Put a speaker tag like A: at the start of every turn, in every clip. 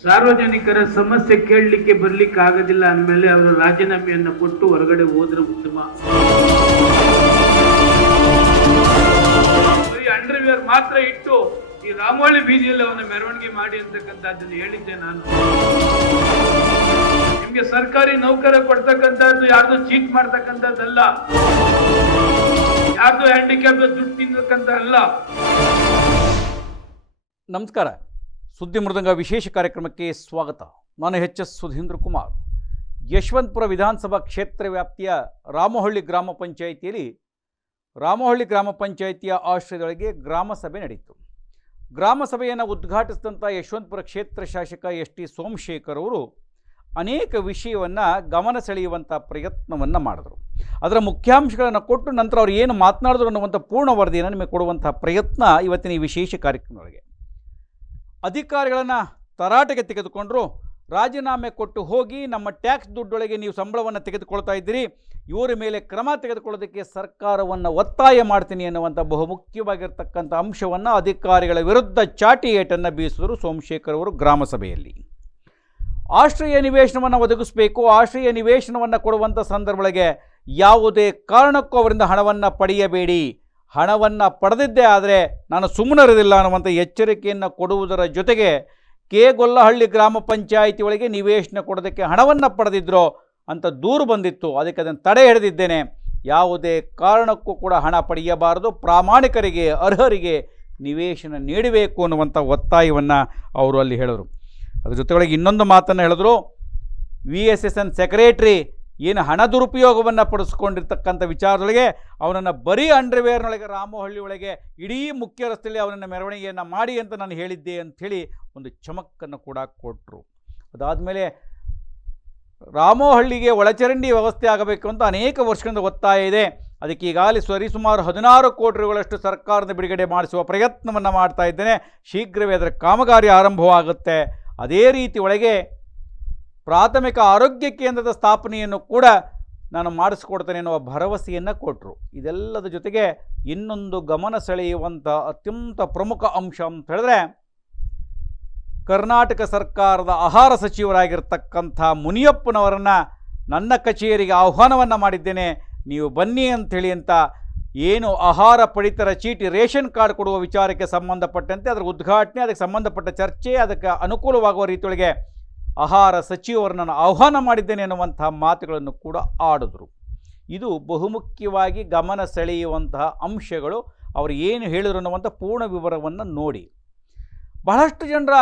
A: ಸಾರ್ವಜನಿಕರ ಸಮಸ್ಯೆ ಕೇಳಲಿಕ್ಕೆ ಬರ್ಲಿಕ್ಕೆ ಆಗೋದಿಲ್ಲ ಅಂದಮೇಲೆ ಅವರು ರಾಜೀನಾಮೆಯನ್ನು ಕೊಟ್ಟು ಹೊರಗಡೆ ಹೋದ್ರೆ ಉತ್ತಮ. ಅಂಡರ್ವೇರ್ ಮಾತ್ರ ಇಟ್ಟು ಈ ರಾಮೋಳಿ ಬೀದಿಯಲ್ಲಿ ಅವನ ಮೆರವಣಿಗೆ ಮಾಡಿ ಅಂತಕ್ಕಂಥದ್ದನ್ನು ಹೇಳಿದ್ದೆ ನಾನು. ನಿಮಗೆ ಸರ್ಕಾರಿ ನೌಕರ ಕೊಡ್ತಕ್ಕಂಥದ್ದು ಯಾರ್ದು ಚೀಟ್ ಮಾಡ್ತಕ್ಕಂಥದ್ದಲ್ಲ. ಯಾರ್ದು ಹ್ಯಾಂಡಿಕ್ಯಾಪ್ ದುಡ್ಡು ತಿನ್ನಕ್ಕಂತ ಅಲ್ಲ
B: ನಮಸ್ಕಾರ. ಸುದ್ದಿ ಮೃದಂಗ ವಿಶೇಷ ಕಾರ್ಯಕ್ರಮಕ್ಕೆ ಸ್ವಾಗತ. ನಾನು ಎಚ್ ಎಸ್ ಸುಧೀಂದ್ರ ಕುಮಾರ್. ಯಶವಂತಪುರ ವಿಧಾನಸಭಾ ಕ್ಷೇತ್ರ ವ್ಯಾಪ್ತಿಯ ರಾಮಹಳ್ಳಿ ಗ್ರಾಮ ಪಂಚಾಯಿತಿಯಲ್ಲಿ ರಾಮಹಳ್ಳಿ ಗ್ರಾಮ ಪಂಚಾಯಿತಿಯ ಆಶ್ರಯದೊಳಗೆ ಗ್ರಾಮ ಸಭೆ ನಡೆಯಿತು. ಗ್ರಾಮ ಸಭೆಯನ್ನು ಉದ್ಘಾಟಿಸಿದಂಥ ಯಶವಂತಪುರ ಕ್ಷೇತ್ರ ಶಾಸಕ ಎಸ್ ಟಿ ಸೋಮಶೇಖರ್ ಅವರು ಅನೇಕ ವಿಷಯವನ್ನು ಗಮನ ಸೆಳೆಯುವಂಥ ಪ್ರಯತ್ನವನ್ನು ಮಾಡಿದರು. ಅದರ ಮುಖ್ಯಾಂಶಗಳನ್ನು ಕೊಟ್ಟು ನಂತರ ಅವ್ರು ಏನು ಮಾತನಾಡಿದ್ರು ಅನ್ನುವಂಥ ಪೂರ್ಣ ವರದಿಯನ್ನು ನಿಮಗೆ ಕೊಡುವಂಥ ಪ್ರಯತ್ನ ಇವತ್ತಿನ ಈ ವಿಶೇಷ ಕಾರ್ಯಕ್ರಮದೊಳಗೆ. ಅಧಿಕಾರಿಗಳನ್ನು ತರಾಟೆಗೆ ತೆಗೆದುಕೊಂಡರು. ರಾಜೀನಾಮೆ ಕೊಟ್ಟು ಹೋಗಿ ನಮ್ಮ ಟ್ಯಾಕ್ಸ್ ದುಡ್ಡೊಳಗೆ ನೀವು ಸಂಬಳವನ್ನು ತೆಗೆದುಕೊಳ್ತಾ ಇದ್ದೀರಿ. ಇವರ ಮೇಲೆ ಕ್ರಮ ತೆಗೆದುಕೊಳ್ಳೋದಕ್ಕೆ ಸರ್ಕಾರವನ್ನು ಒತ್ತಾಯ ಮಾಡ್ತೀನಿ ಎನ್ನುವಂಥ ಬಹುಮುಖ್ಯವಾಗಿರ್ತಕ್ಕಂಥ ಅಂಶವನ್ನು ಅಧಿಕಾರಿಗಳ ವಿರುದ್ಧ ಚಾಟಿ ಏಟನ್ನು ಬೀಸಿದರು ಸೋಮಶೇಖರ್ ಅವರು ಗ್ರಾಮಸಭೆಯಲ್ಲಿ. ಆಶ್ರಯ ನಿವೇಶನವನ್ನು ಒದಗಿಸಬೇಕು. ಆಶ್ರಯ ನಿವೇಶನವನ್ನು ಕೊಡುವಂಥ ಸಂದರ್ಭಗಳಿಗೆ ಯಾವುದೇ ಕಾರಣಕ್ಕೂ ಅವರಿಂದ ಹಣವನ್ನು ಪಡೆಯಬೇಡಿ. ಹಣವನ್ನು ಪಡೆದಿದ್ದೇ ಆದರೆ ನಾನು ಸುಮ್ಮನರಿದಿಲ್ಲ ಅನ್ನುವಂಥ ಎಚ್ಚರಿಕೆಯನ್ನು ಕೊಡುವುದರ ಜೊತೆಗೆ ಕೆ ಗೊಲ್ಲಹಳ್ಳಿ ಗ್ರಾಮ ಪಂಚಾಯಿತಿ ಒಳಗೆ ನಿವೇಶನ ಕೊಡೋದಕ್ಕೆ ಹಣವನ್ನು ಪಡೆದಿದ್ರೋ ಅಂತ ದೂರು ಬಂದಿತ್ತು. ಅದಕ್ಕೆ ಅದನ್ನು ತಡೆ ಹಿಡಿದಿದ್ದೇನೆ. ಯಾವುದೇ ಕಾರಣಕ್ಕೂ ಕೂಡ ಹಣ ಪಡೆಯಬಾರದು. ಪ್ರಾಮಾಣಿಕರಿಗೆ, ಅರ್ಹರಿಗೆ ನಿವೇಶನ ನೀಡಬೇಕು ಅನ್ನುವಂಥ ಒತ್ತಾಯವನ್ನು ಅವರು ಅಲ್ಲಿ ಹೇಳಿದರು ಅದ್ರ ಜೊತೆಗಳಿಗೆ ಇನ್ನೊಂದು ಮಾತನ್ನು ಹೇಳಿದ್ರು. V S S N secretary ಏನು ಹಣ ದುರುಪಯೋಗವನ್ನು ಪಡಿಸ್ಕೊಂಡಿರ್ತಕ್ಕಂಥ ವಿಚಾರದೊಳಗೆ ಅವನನ್ನು ಬರೀ ಅಂಡರ್ವೇರ್ನೊಳಗೆ ರಾಮಹಳ್ಳಿ ಒಳಗೆ ಇಡೀ ಮುಖ್ಯ ರಸ್ತೆಯಲ್ಲಿ ಅವನನ್ನು ಮೆರವಣಿಗೆಯನ್ನು ಮಾಡಿ ಅಂತ ನಾನು ಹೇಳಿದ್ದೆ ಅಂಥೇಳಿ ಒಂದು ಚಮಕನ್ನು ಕೂಡ ಕೊಟ್ಟರು ಅದಾದಮೇಲೆ ರಾಮೋಹಳ್ಳಿಗೆ ಒಳಚರಂಡಿ ವ್ಯವಸ್ಥೆ ಆಗಬೇಕು ಅಂತ ಅನೇಕ ವರ್ಷಗಳಿಂದ ಒತ್ತಾಯ ಇದೆ. ಅದಕ್ಕೆ ಈಗಾಗಲೇ ಸರಿಸುಮಾರು ಹದಿನಾರು ಕೋಟಿ ರೂಗಳಷ್ಟು ಸರ್ಕಾರದ ಬಿಡುಗಡೆ ಮಾಡಿಸುವ ಪ್ರಯತ್ನವನ್ನು ಮಾಡ್ತಾ ಇದ್ದೇನೆ. ಶೀಘ್ರವೇ ಅದರ ಕಾಮಗಾರಿ ಆರಂಭವಾಗುತ್ತೆ. ಅದೇ ರೀತಿ ಒಳಗೆ ಪ್ರಾಥಮಿಕ ಆರೋಗ್ಯ ಕೇಂದ್ರದ ಸ್ಥಾಪನೆಯನ್ನು ಕೂಡ ನಾನು ಮಾಡಿಸ್ಕೊಡ್ತೇನೆ ಎನ್ನುವ ಭರವಸೆಯನ್ನು ಕೊಟ್ಟರು ಇದೆಲ್ಲದ ಜೊತೆಗೆ ಇನ್ನೊಂದು ಗಮನ ಸೆಳೆಯುವಂಥ ಅತ್ಯಂತ ಪ್ರಮುಖ ಅಂಶ ಅಂತ ಹೇಳಿದ್ರೆ, ಕರ್ನಾಟಕ ಸರ್ಕಾರದ ಆಹಾರ ಸಚಿವರಾಗಿರ್ತಕ್ಕಂಥ ಮುನಿಯಪ್ಪನವರನ್ನು ನನ್ನ ಕಚೇರಿಗೆ ಆಹ್ವಾನವನ್ನು ಮಾಡಿದ್ದೇನೆ. ನೀವು ಬನ್ನಿ ಅಂಥೇಳಿ ಅಂತ ಏನು ಆಹಾರ ಪಡಿತರ ಚೀಟಿ ರೇಷನ್ ಕಾರ್ಡ್ ಕೊಡುವ ವಿಚಾರಕ್ಕೆ ಸಂಬಂಧಪಟ್ಟಂತೆ, ಅದರ ಉದ್ಘಾಟನೆ, ಅದಕ್ಕೆ ಸಂಬಂಧಪಟ್ಟ ಚರ್ಚೆ, ಅದಕ್ಕೆ ಅನುಕೂಲವಾಗುವ ರೀತಿಯೊಳಗೆ ಆಹಾರ ಸಚಿವರನ್ನು ನಾನು ಆಹ್ವಾನ ಮಾಡಿದ್ದೇನೆ ಎನ್ನುವಂತಹ ಮಾತುಗಳನ್ನು ಕೂಡ ಆಡಿದ್ರು. ಇದು ಬಹುಮುಖ್ಯವಾಗಿ ಗಮನ ಸೆಳೆಯುವಂತಹ ಅಂಶಗಳು. ಅವರು ಏನು ಹೇಳಿದ್ರು ಅನ್ನುವಂಥ ಪೂರ್ಣ ವಿವರವನ್ನು ನೋಡಿ. ಬಹಳಷ್ಟು ಜನರ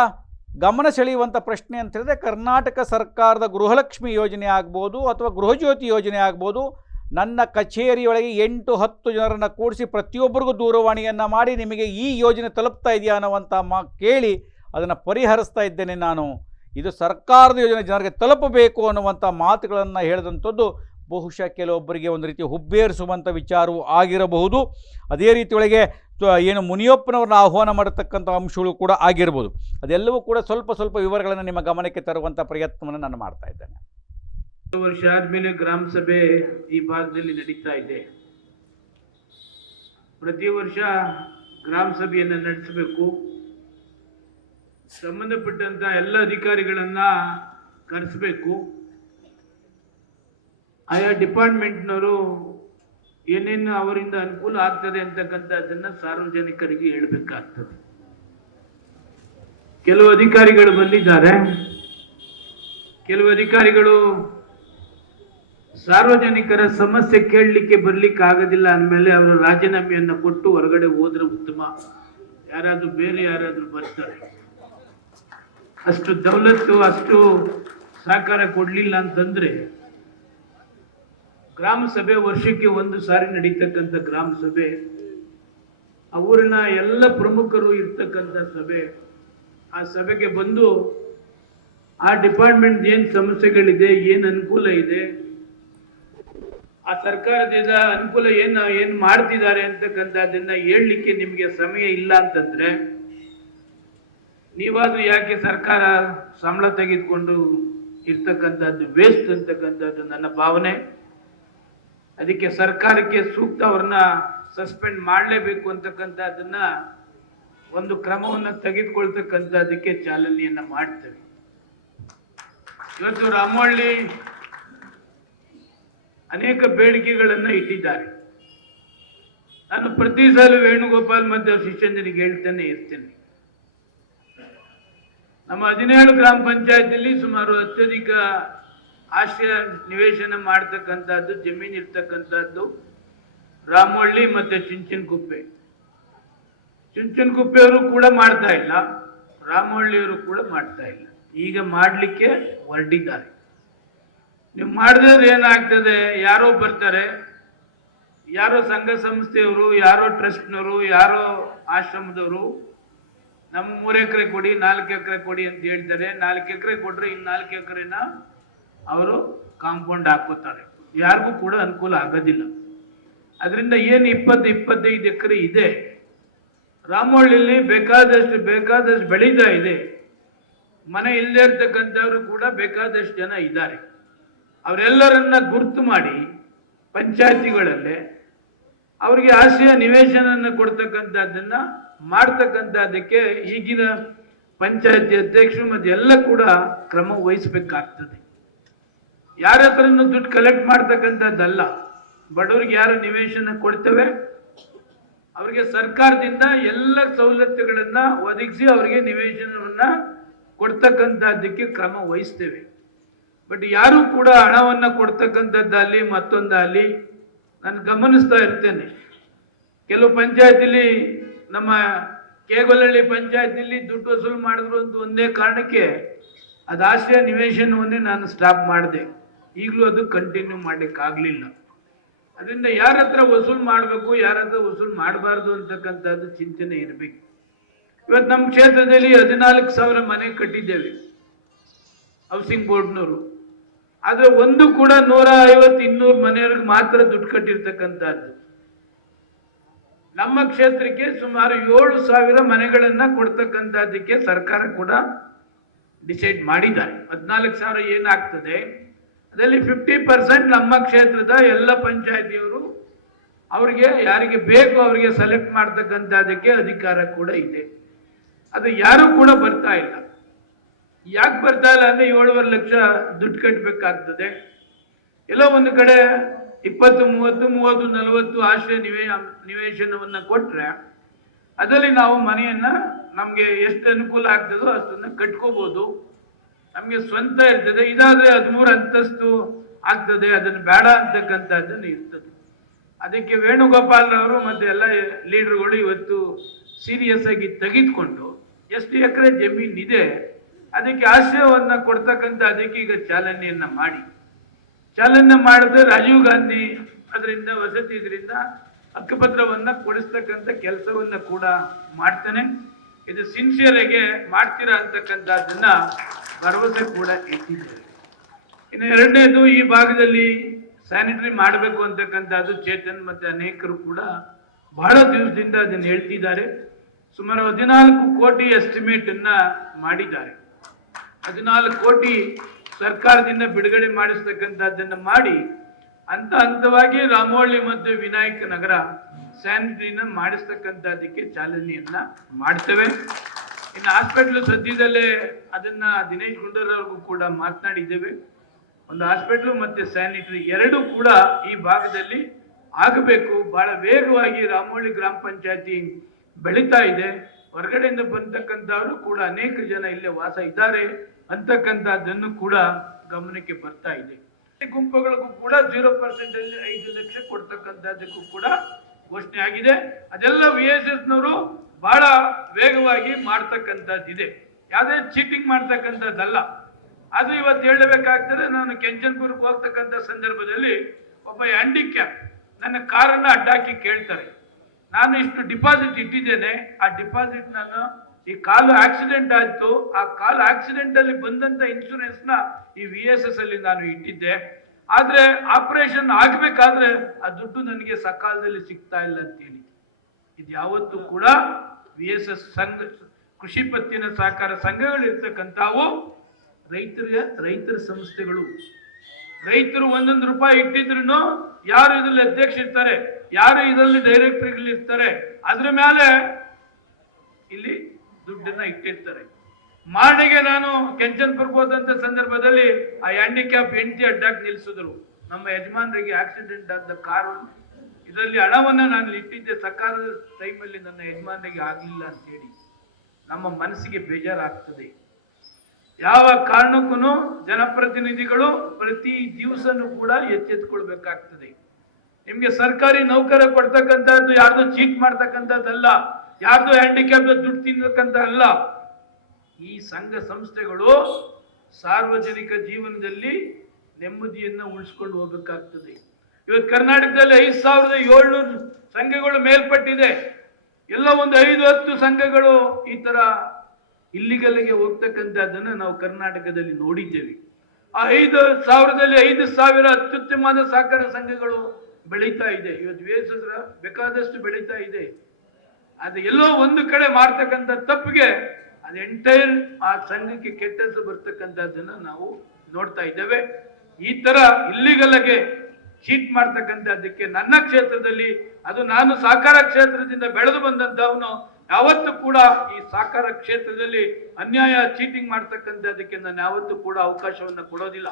B: ಗಮನ ಸೆಳೆಯುವಂಥ ಪ್ರಶ್ನೆ ಅಂತ ಹೇಳಿದ್ರೆ, ಕರ್ನಾಟಕ ಸರ್ಕಾರದ ಗೃಹಲಕ್ಷ್ಮಿ ಯೋಜನೆ ಆಗ್ಬೋದು ಅಥವಾ ಗೃಹಜ್ಯೋತಿ ಯೋಜನೆ ಆಗ್ಬೋದು. ನನ್ನ ಕಚೇರಿಯೊಳಗೆ ಎಂಟು ಹತ್ತು ಜನರನ್ನು ಕೂಡಿಸಿ ಪ್ರತಿಯೊಬ್ಬರಿಗೂ ದೂರವಾಣಿಯನ್ನು ಮಾಡಿ ನಿಮಗೆ ಈ ಯೋಜನೆ ತಲುಪ್ತಾ ಇದೆಯಾ ಅನ್ನುವಂಥ ಮಾ ಕೇಳಿ ಅದನ್ನು ಪರಿಹರಿಸ್ತಾ ಇದ್ದೇನೆ ನಾನು. ಇದು ಸರ್ಕಾರದ ಯೋಜನೆ, ಜನರಿಗೆ ತಲುಪಬೇಕು ಅನ್ನುವಂಥ ಮಾತುಗಳನ್ನು ಹೇಳಿದಂಥದ್ದು ಬಹುಶಃ ಕೆಲವೊಬ್ಬರಿಗೆ ಒಂದು ರೀತಿ ಹುಬ್ಬೇರಿಸುವಂಥ ವಿಚಾರವು ಆಗಿರಬಹುದು. ಅದೇ ರೀತಿಯೊಳಗೆ ಏನು ಮುನಿಯಪ್ಪನವ್ರನ್ನ ಆಹ್ವಾನ ಮಾಡತಕ್ಕಂಥ ಅಂಶಗಳು ಕೂಡ ಆಗಿರ್ಬೋದು. ಅದೆಲ್ಲವೂ ಕೂಡ ಸ್ವಲ್ಪ ಸ್ವಲ್ಪ ವಿವರಗಳನ್ನು ನಿಮ್ಮ ಗಮನಕ್ಕೆ ತರುವಂಥ ಪ್ರಯತ್ನವನ್ನು ನಾನು ಮಾಡ್ತಾ ಇದ್ದೇನೆ.
A: ವರ್ಷ ಆದಮೇಲೆ ಗ್ರಾಮ ಸಭೆ ಈ ಭಾಗದಲ್ಲಿ ನಡೀತಾ ಇದೆ. ಪ್ರತಿ ವರ್ಷ ಗ್ರಾಮ ಸಭೆಯನ್ನು ನಡೆಸಬೇಕು. ಸಂಬಂಧಪಟ್ಟಂತ ಎಲ್ಲ ಅಧಿಕಾರಿಗಳನ್ನ ಕರೆಸಬೇಕು. ಆಯಾ ಡಿಪಾರ್ಟ್ಮೆಂಟ್ನವರು ಏನೇನು ಅವರಿಂದ ಅನುಕೂಲ ಆಗ್ತದೆ ಅಂತಕ್ಕಂಥದ್ದನ್ನ ಸಾರ್ವಜನಿಕರಿಗೆ ಹೇಳಬೇಕಾಗ್ತದೆ. ಕೆಲವು ಅಧಿಕಾರಿಗಳು ಬಂದಿದ್ದಾರೆ. ಕೆಲವು ಅಧಿಕಾರಿಗಳು ಸಾರ್ವಜನಿಕರ ಸಮಸ್ಯೆ ಕೇಳಲಿಕ್ಕೆ ಬರ್ಲಿಕ್ಕೆ ಆಗೋದಿಲ್ಲ ಅಂದಮೇಲೆ ಅವರು ರಾಜೀನಾಮೆಯನ್ನು ಕೊಟ್ಟು ಹೊರಗಡೆ ಹೋದ್ರೆ ಉತ್ತಮ. ಯಾರಾದ್ರೂ ಬೇರೆ ಯಾರಾದ್ರೂ ಬರ್ತಾರೆ. ಅಷ್ಟು ದೌಲತ್ತು, ಅಷ್ಟು ಸಹಕಾರ ಕೊಡ್ಲಿಲ್ಲ ಅಂತಂದ್ರೆ ಗ್ರಾಮ ಸಭೆ ವರ್ಷಕ್ಕೆ ಒಂದು ಸಾರಿ ನಡೀತಕ್ಕಂಥ ಗ್ರಾಮ ಸಭೆ, ಆ ಊರಿನ ಎಲ್ಲ ಪ್ರಮುಖರು ಇರ್ತಕ್ಕಂಥ ಸಭೆ, ಆ ಸಭೆಗೆ ಬಂದು ಆ ಡಿಪಾರ್ಟ್ಮೆಂಟ್ ಏನು ಸಮಸ್ಯೆಗಳಿದೆ, ಏನು ಅನುಕೂಲ ಇದೆ, ಆ ಸರ್ಕಾರದಿಂದ ಅನುಕೂಲ ಏನು ಏನು ಮಾಡ್ತಿದ್ದಾರೆ ಅಂತಕ್ಕಂಥದ್ದನ್ನು ಹೇಳಲಿಕ್ಕೆ ನಿಮಗೆ ಸಮಯ ಇಲ್ಲ ಅಂತಂದ್ರೆ ನೀವಾದ್ರೂ ಯಾಕೆ ಸರ್ಕಾರ ಸಂಬಳ ತೆಗೆದುಕೊಂಡು ಇರ್ತಕ್ಕಂಥದ್ದು ವೇಸ್ಟ್ ಅಂತಕ್ಕಂಥದ್ದು ನನ್ನ ಭಾವನೆ. ಅದಕ್ಕೆ ಸರ್ಕಾರಕ್ಕೆ ಸೂಕ್ತ ಅವ್ರನ್ನ ಸಸ್ಪೆಂಡ್ ಮಾಡಲೇಬೇಕು ಅಂತಕ್ಕಂಥದ್ದನ್ನ ಒಂದು ಕ್ರಮವನ್ನು ತೆಗೆದುಕೊಳ್ತಕ್ಕಂಥದ್ದಕ್ಕೆ ಚಾಲನೆಯನ್ನ ಮಾಡ್ತೇವೆ. ಇವತ್ತು ರಾಮವಳ್ಳಿ ಅನೇಕ ಬೇಡಿಕೆಗಳನ್ನು ಇಟ್ಟಿದ್ದಾರೆ. ನಾನು ಪ್ರತಿ ಸಲ ವೇಣುಗೋಪಾಲ್ ಮತ್ತು ಶಿಷ್ಯಂದರಿಗೆ ಹೇಳ್ತಾನೆ, ಇರ್ತೇನೆ. ನಮ್ಮ ಹದಿನೇಳು ಗ್ರಾಮ ಪಂಚಾಯತಿಯಲ್ಲಿ ಸುಮಾರು ಅತ್ಯಧಿಕ ಆಶ್ರಯ ನಿವೇಶನ ಮಾಡ್ತಕ್ಕಂಥದ್ದು, ಜಮೀನು ಇರ್ತಕ್ಕಂಥದ್ದು ರಾಮವಳ್ಳಿ ಮತ್ತೆ ಚುಂಚನಕುಪ್ಪೆ. ಚುಂಚನಕುಪ್ಪೆಯವರು ಕೂಡ ಮಾಡ್ತಾ ಇಲ್ಲ ರಾಮವಳ್ಳಿಯವರು ಕೂಡ ಮಾಡ್ತಾ ಇಲ್ಲ. ಈಗ ಮಾಡಲಿಕ್ಕೆ ಹೊರಟಿದ್ದಾರೆ. ನೀವು ಮಾಡಿದ್ರೆ ಏನಾಗ್ತದೆ, ಯಾರೋ ಬರ್ತಾರೆ, ಯಾರೋ ಸಂಘ ಸಂಸ್ಥೆಯವರು, ಯಾರೋ ಟ್ರಸ್ಟ್ನವರು, ಯಾರೋ ಆಶ್ರಮದವರು ನಮ್ಮ ಮೂರು ಎಕರೆ ಕೊಡಿ, ನಾಲ್ಕು ಎಕರೆ ಕೊಡಿ ಅಂತ ಹೇಳ್ತಾರೆ. ನಾಲ್ಕು ಎಕರೆ ಕೊಟ್ರೆ ಇನ್ನು ನಾಲ್ಕು ಎಕರೆನ ಅವರು ಕಾಂಪೌಂಡ್ ಹಾಕೋತಾರೆ ಯಾರಿಗೂ ಕೂಡ ಅನುಕೂಲ ಆಗೋದಿಲ್ಲ. ಅದರಿಂದ ಏನು ಇಪ್ಪತ್ತು ಇಪ್ಪತ್ತೈದು ಎಕರೆ ಇದೆ, ರಾಮಹಳ್ಳಿಯಲ್ಲಿ ಬೇಕಾದಷ್ಟು ಬೇಕಾದಷ್ಟು ಬೆಳೀತಾ ಇದೆ. ಮನೆ ಇಲ್ಲದೆ ಇರ್ತಕ್ಕಂಥವ್ರು ಕೂಡ ಬೇಕಾದಷ್ಟು ಜನ ಇದ್ದಾರೆ. ಅವರೆಲ್ಲರನ್ನ ಗುರ್ತು ಮಾಡಿ ಪಂಚಾಯತಿಗಳಲ್ಲೇ ಅವರಿಗೆ ಆಶ್ರಯ ನಿವೇಶನ ಕೊಡ್ತಕ್ಕಂಥದ್ದನ್ನ ಮಾಡ್ತಕ್ಕಂಥದ್ದಕ್ಕೆ ಈಗಿನ ಪಂಚಾಯತಿ ಅಧ್ಯಕ್ಷರು ಮತ್ತು ಎಲ್ಲ ಕೂಡ ಕ್ರಮ ವಹಿಸಬೇಕಾಗ್ತದೆ. ಯಾರ ಹತ್ರನೂ ದುಡ್ಡು ಕಲೆಕ್ಟ್ ಮಾಡ್ತಕ್ಕಂಥದ್ದಲ್ಲ, ಬಡವರಿಗೆ ಯಾರು ನಿವೇಶನ ಕೊಡ್ತೇವೆ? ಅವರಿಗೆ ಸರ್ಕಾರದಿಂದ ಎಲ್ಲ ಸವಲತ್ತುಗಳನ್ನ ಒದಗಿಸಿ ಅವರಿಗೆ ನಿವೇಶನವನ್ನ ಕೊಡ್ತಕ್ಕಂಥದ್ದಕ್ಕೆ ಕ್ರಮ ವಹಿಸ್ತೇವೆ. ಬಟ್ ಯಾರು ಕೂಡ ಹಣವನ್ನ ಕೊಡ್ತಕ್ಕಂಥದ್ದಾಗಲಿ ಮತ್ತೊಂದಾಗಲಿ, ನಾನು ಗಮನಿಸ್ತಾ ಇರ್ತೇನೆ. ಕೆಲವು ಪಂಚಾಯತಿಲಿ ನಮ್ಮ ಕೇಗೊಲಹಳ್ಳಿ ಪಂಚಾಯತ್ನಲ್ಲಿ ದುಡ್ಡು ವಸೂಲು ಮಾಡಿದ್ರು ಅಂತ ಒಂದೇ ಕಾರಣಕ್ಕೆ ಅದು ಆಶ್ರಯ ನಿವೇಶನವನ್ನೇ ನಾನು ಸ್ಟಾಪ್ ಮಾಡಿದೆ. ಈಗಲೂ ಅದು ಕಂಟಿನ್ಯೂ ಮಾಡಲಿಕ್ಕಾಗಲಿಲ್ಲ ಅದರಿಂದ ಯಾರ ಹತ್ರ ವಸೂಲು ಮಾಡಬೇಕು, ಯಾರ ಹತ್ರ ವಸೂಲು ಮಾಡಬಾರ್ದು ಅಂತಕ್ಕಂಥದ್ದು ಚಿಂತನೆ ಇರಬೇಕು. ಇವತ್ತು ನಮ್ಮ ಕ್ಷೇತ್ರದಲ್ಲಿ ಹದಿನಾಲ್ಕು ಸಾವಿರ ಮನೆ ಕಟ್ಟಿದ್ದೇವೆ ಹೌಸಿಂಗ್ ಬೋರ್ಡ್ನವರು ಆದರೆ ಒಂದು ಕೂಡ ನೂರ ಐವತ್ತು ಇನ್ನೂರು ಮನೆಯವ್ರಿಗೆ ಮಾತ್ರ ದುಡ್ಡು ಕಟ್ಟಿರ್ತಕ್ಕಂಥದ್ದು. ನಮ್ಮ ಕ್ಷೇತ್ರಕ್ಕೆ ಸುಮಾರು ಏಳು ಸಾವಿರ ಮನೆಗಳನ್ನು ಕೊಡ್ತಕ್ಕಂಥದ್ದಕ್ಕೆ ಸರ್ಕಾರ ಕೂಡ ಡಿಸೈಡ್ ಮಾಡಿದ್ದಾರೆ. ಹದಿನಾಲ್ಕು ಸಾವಿರ ಏನಾಗ್ತದೆ? ಅದರಲ್ಲಿ ಫಿಫ್ಟಿ ಪರ್ಸೆಂಟ್ ನಮ್ಮ ಕ್ಷೇತ್ರದ ಎಲ್ಲ ಪಂಚಾಯತಿಯವರು ಅವರಿಗೆ ಯಾರಿಗೆ ಬೇಕು ಅವರಿಗೆ ಸೆಲೆಕ್ಟ್ ಮಾಡ್ತಕ್ಕಂಥದ್ದಕ್ಕೆ ಅಧಿಕಾರ ಕೂಡ ಇದೆ. ಅದು ಯಾರು ಕೂಡ ಬರ್ತಾ ಇಲ್ಲ. ಯಾಕೆ ಬರ್ತಾ ಇಲ್ಲ ಅಂದ್ರೆ ಏಳುವರೆ ಲಕ್ಷ ದುಡ್ಡು ಕಟ್ಟಬೇಕಾಗ್ತದೆ ಎಲ್ಲೋ ಒಂದು ಕಡೆ ಇಪ್ಪತ್ತು, ಮೂವತ್ತು ಮೂವತ್ತು, ನಲವತ್ತು ಆಶ್ರಯ ನಿವೇ, ನಿವೇಶನವನ್ನು ಕೊಟ್ರೆ ಅದರಲ್ಲಿ ನಾವು ಮನೆಯನ್ನು ನಮಗೆ ಎಷ್ಟು ಅನುಕೂಲ ಆಗ್ತದೋ ಅಷ್ಟನ್ನು ಕಟ್ಕೋಬೋದು. ನಮಗೆ ಸ್ವಂತ ಇರ್ತದೆ. ಇದಾದ್ರೆ ಹದಿಮೂರು ಅಂತಸ್ತು ಆಗ್ತದೆ. ಅದನ್ನು ಬೇಡ ಅಂತಕ್ಕಂಥದ್ದನ್ನು ಇರ್ತದೆ. ಅದಕ್ಕೆ ವೇಣುಗೋಪಾಲ್ ಅವರು ಮತ್ತೆ ಎಲ್ಲ ಲೀಡರ್ಗಳು ಇವತ್ತು ಸೀರಿಯಸ್ ಆಗಿ ತೆಗೆದುಕೊಂಡು ಎಷ್ಟು ಎಕರೆ ಜಮೀನ್ ಇದೆ ಅದಕ್ಕೆ ಆಶ್ರಯವನ್ನ ಕೊಡ್ತಕ್ಕಂಥ ಅದಕ್ಕೆ ಈಗ ಚಾಲನೆಯನ್ನು ಮಾಡಿ. ಚಾಲನೆ ಮಾಡಿದ ರಾಜೀವ್ ಗಾಂಧಿ ಅದರಿಂದ ವಸತಿ ಇದರಿಂದ ಹಕ್ಕುಪತ್ರವನ್ನ ಕೊಡಿಸ್ತಕ್ಕಂಥ ಕೆಲಸವನ್ನ ಕೂಡ ಮಾಡ್ತಾನೆ. ಇದು ಸಿನ್ಸಿಯರ್ ಆಗಿ ಮಾಡ್ತೀರಾ ಅಂತಕ್ಕಂಥದ್ದನ್ನ ಭರವಸೆ ಕೂಡ ಇಟ್ಟಿದ್ದಾರೆ. ಇನ್ನು ಎರಡನೇದು ಈ ಭಾಗದಲ್ಲಿ ಸ್ಯಾನಿಟರಿ ಮಾಡಬೇಕು ಅಂತಕ್ಕಂಥದ್ದು ಚೇತನ್ ಮತ್ತೆ ಅನೇಕರು ಕೂಡ ಬಹಳ ದಿವಸದಿಂದ ಅದನ್ನು ಹೇಳ್ತಿದ್ದಾರೆ. ಸುಮಾರು ಹದಿನಾಲ್ಕು ಕೋಟಿ ಎಸ್ಟಿಮೇಟನ್ನು ಮಾಡಿದ್ದಾರೆ. ಹದಿನಾಲ್ಕು ಕೋಟಿ ಸರ್ಕಾರದಿಂದ ಬಿಡುಗಡೆ ಮಾಡಿಸ್ತಕ್ಕಂಥದ್ದನ್ನು ಮಾಡಿ ಹಂತ ಹಂತವಾಗಿ ರಾಮವಳ್ಳಿ ಮತ್ತು ವಿನಾಯಕ ನಗರ ಸ್ಯಾನಿಟರಿನ ಮಾಡಿಸ್ತಕ್ಕಂಥದ್ದಕ್ಕೆ ಚಾಲನೆಯನ್ನ ಮಾಡ್ತೇವೆ. ಇನ್ನು ಹಾಸ್ಪಿಟಲ್ ಸದ್ಯದಲ್ಲೇ ಅದನ್ನ ದಿನೇಶ್ ಗುಂಡೂರವ್ರಿಗೂ ಕೂಡ ಮಾತನಾಡಿದ್ದೇವೆ. ಒಂದು ಹಾಸ್ಪಿಟ್ಲು ಮತ್ತೆ ಸ್ಯಾನಿಟರಿ ಎರಡೂ ಕೂಡ ಈ ಭಾಗದಲ್ಲಿ ಆಗಬೇಕು. ಬಹಳ ವೇಗವಾಗಿ ರಾಮವಳ್ಳಿ ಗ್ರಾಮ ಪಂಚಾಯತಿ ಬೆಳೀತಾ ಇದೆ. ಹೊರಗಡೆಯಿಂದ ಬಂತಕ್ಕಂಥವರು ಕೂಡ ಅನೇಕ ಜನ ಇಲ್ಲೇ ವಾಸ ಇದ್ದಾರೆ. ಅಂತಕ್ಕಂಥದ್ದನ್ನು ಕೂಡ ಗಮನಕ್ಕೆ ಬರ್ತಾ ಇದೆ. ಗುಂಪುಗಳಿಗೂ ಕೂಡ ಜೀರೋ ಪರ್ಸೆಂಟ್ ಅಲ್ಲಿ ಐದು ಲಕ್ಷ ಕೊಡ್ತಕ್ಕಂಥದ್ದಕ್ಕೂ ಕೂಡ ಘೋಷಣೆ ಆಗಿದೆ. ಅದೆಲ್ಲ ವಿ ಎಸ್ ಎಸ್ನವರು ಬಹಳ ವೇಗವಾಗಿ ಮಾಡ್ತಕ್ಕಂಥದ್ದಿದೆ. ಯಾವುದೇ ಚೀಟಿಂಗ್ ಮಾಡ್ತಕ್ಕಂಥದ್ದಲ್ಲ. ಅದು ಇವತ್ತು ಹೇಳಬೇಕಾಗ್ತದೆ, ನಾನು ಕೆಂಚನ್ಪುರಕ್ಕೆ ಹೋಗ್ತಕ್ಕಂಥ ಸಂದರ್ಭದಲ್ಲಿ ಒಬ್ಬ ಹ್ಯಾಂಡಿಕ್ಯಾಪ್ ನನ್ನ ಕಾರನ್ನು ಅಡ್ಡಾಕಿ ಕೇಳ್ತಾರೆ. ನಾನು ಇಷ್ಟು ಡಿಪಾಸಿಟ್ ಇಟ್ಟಿದ್ದೇನೆ. ಆ ಡಿಪಾಸಿಟ್ ನಾನು ಈ ಕಾಲು ಆಕ್ಸಿಡೆಂಟ್ ಆಯ್ತು. ಆ ಕಾಲು ಆಕ್ಸಿಡೆಂಟ್ ಅಲ್ಲಿ ಬಂದಂತ ಇನ್ಶೂರೆನ್ಸ್ನ ಈ ವಿ ಎಸ್ ಎಸ್ ಅಲ್ಲಿ ನಾನು ಇಟ್ಟಿದ್ದೆ. ಆದ್ರೆ ಆಪರೇಷನ್ ಆಗ್ಬೇಕಾದ್ರೆ ಆ ದುಡ್ಡು ನನಗೆ ಸಕಾಲದಲ್ಲಿ ಸಿಗ್ತಾ ಇಲ್ಲ ಅಂತೇಳಿ. ಇದು ಯಾವತ್ತೂ ಕೂಡ ವಿ ಎಸ್ ಎಸ್ ಸಂಘ, ಕೃಷಿ ಪತ್ತಿನ ಸಹಕಾರ ಸಂಘಗಳು ಇರ್ತಕ್ಕಂಥವು ರೈತರಿಗೆ, ರೈತರ ಸಂಸ್ಥೆಗಳು. ರೈತರು ಒಂದೊಂದು ರೂಪಾಯಿ ಇಟ್ಟಿದ್ರು ಯಾರು ಇದರಲ್ಲಿ ಅಧ್ಯಕ್ಷ ಇರ್ತಾರೆ, ಯಾರು ಇದರಲ್ಲಿ ಡೈರೆಕ್ಟರ್ಗಳು ಇರ್ತಾರೆ ಅದ್ರ ಮೇಲೆ ಇಲ್ಲಿ ದುಡ್ಡನ್ನ ಇಟ್ಟಿರ್ತಾರೆ. ಮಾರ್ನಿಗೆ ನಾನು ಕೆಂಚನ್ ಬರ್ಬೋದಂತ ಸಂದರ್ಭದಲ್ಲಿ ಆ ಹ್ಯಾಂಡಿಕ್ಯಾಪ್ ಹೆಂಡತಿ ಅಡ್ಡಾಗಿ ನಿಲ್ಸಿದ್ರು. ನಮ್ಮ ಯಜಮಾನರಿಗೆ ಆಕ್ಸಿಡೆಂಟ್ ಆದ ಕಾರು ಇದರಲ್ಲಿ ಹಣವನ್ನ ನಾನು ಇಟ್ಟಿದ್ದೆ. ಸಕಾಲದ ಟೈಮಲ್ಲಿ ನನ್ನ ಯಜಮಾನರಿಗೆ ಆಗಲಿಲ್ಲ ಅಂತೇಳಿ. ನಮ್ಮ ಮನಸ್ಸಿಗೆ ಬೇಜಾರಾಗ್ತದೆ. ಯಾವ ಕಾರಣಕ್ಕೂ ಜನಪ್ರತಿನಿಧಿಗಳು ಪ್ರತಿ ದಿವಸನೂ ಕೂಡ ಎಚ್ಚೆತ್ಕೊಳ್ಬೇಕಾಗ್ತದೆ. ನಿಮ್ಗೆ ಸರ್ಕಾರಿ ನೌಕರ ಕೊಡ್ತಕ್ಕಂಥದ್ದು ಯಾರ್ದು ಚೀಟ್ ಮಾಡ್ತಕ್ಕಂಥದ್ದಲ್ಲ. ಯಾರ್ದು ಹ್ಯಾಂಡಿಕ್ಯಾಪ್ ದುಡ್ಡು ತಿನ್ನಕ್ಕಂತ ಅಲ್ಲ, ಈ ಸಂಘ ಸಂಸ್ಥೆಗಳು ಸಾರ್ವಜನಿಕ ಜೀವನದಲ್ಲಿ ನೆಮ್ಮದಿಯನ್ನು ಉಳಿಸ್ಕೊಂಡು ಹೋಗ್ಬೇಕಾಗ್ತದೆ. ಇವತ್ತು ಕರ್ನಾಟಕದಲ್ಲಿ ಐದು ಸಾವಿರದ ಏಳ್ನೂರು ಸಂಘಗಳು ಮೇಲ್ಪಟ್ಟಿದೆ. ಎಲ್ಲ ಒಂದು ಐದು, ಹತ್ತು ಸಂಘಗಳು ಈ ಥರ ಇಲ್ಲಿಗಲ್ಲಿಗೆ ಹೋಗ್ತಕ್ಕಂಥದ್ದನ್ನ ನಾವು ಕರ್ನಾಟಕದಲ್ಲಿ ನೋಡಿದ್ದೇವೆ. ಆ ಐದು ಸಾವಿರದಲ್ಲಿ ಐದು ಸಾವಿರ ಅತ್ಯುತ್ತಮವಾದ ಸಹಕಾರ ಸಂಘಗಳು ಬೆಳೀತಾ ಇದೆ. ಇವತ್ತು ವೇಸದ್ರ ಬೇಕಾದಷ್ಟು ಬೆಳೀತಾ ಇದೆ. ಅದು ಎಲ್ಲೋ ಒಂದು ಕಡೆ ಮಾಡ್ತಕ್ಕಂಥ ತಪ್ಪಿಗೆ ಅದು ಎಂಟೈರ್ ಆ ಸಂಘಕ್ಕೆ ಕೆಟ್ಟದ್ದು ಬರ್ತಕ್ಕಂಥದ್ದನ್ನು ನಾವು ನೋಡ್ತಾ ಇದ್ದೇವೆ. ಈ ತರ ಇಲ್ಲಿಗಲ್ಲಗೆ ಚೀಟ್ ಮಾಡ್ತಕ್ಕಂಥದ್ದಕ್ಕೆ ನನ್ನ ಕ್ಷೇತ್ರದಲ್ಲಿ, ಅದು ನಾನು ಸಹಕಾರ ಕ್ಷೇತ್ರದಿಂದ ಬೆಳೆದು ಬಂದಂತವನು ಯಾವತ್ತೂ ಕೂಡ ಈ ಸಹಕಾರ ಕ್ಷೇತ್ರದಲ್ಲಿ ಅನ್ಯಾಯ ಚೀಟಿಂಗ್ ಮಾಡ್ತಕ್ಕಂಥದ್ದಕ್ಕೆ ನಾನು ಯಾವತ್ತೂ ಕೂಡ ಅವಕಾಶವನ್ನ ಕೊಡೋದಿಲ್ಲ.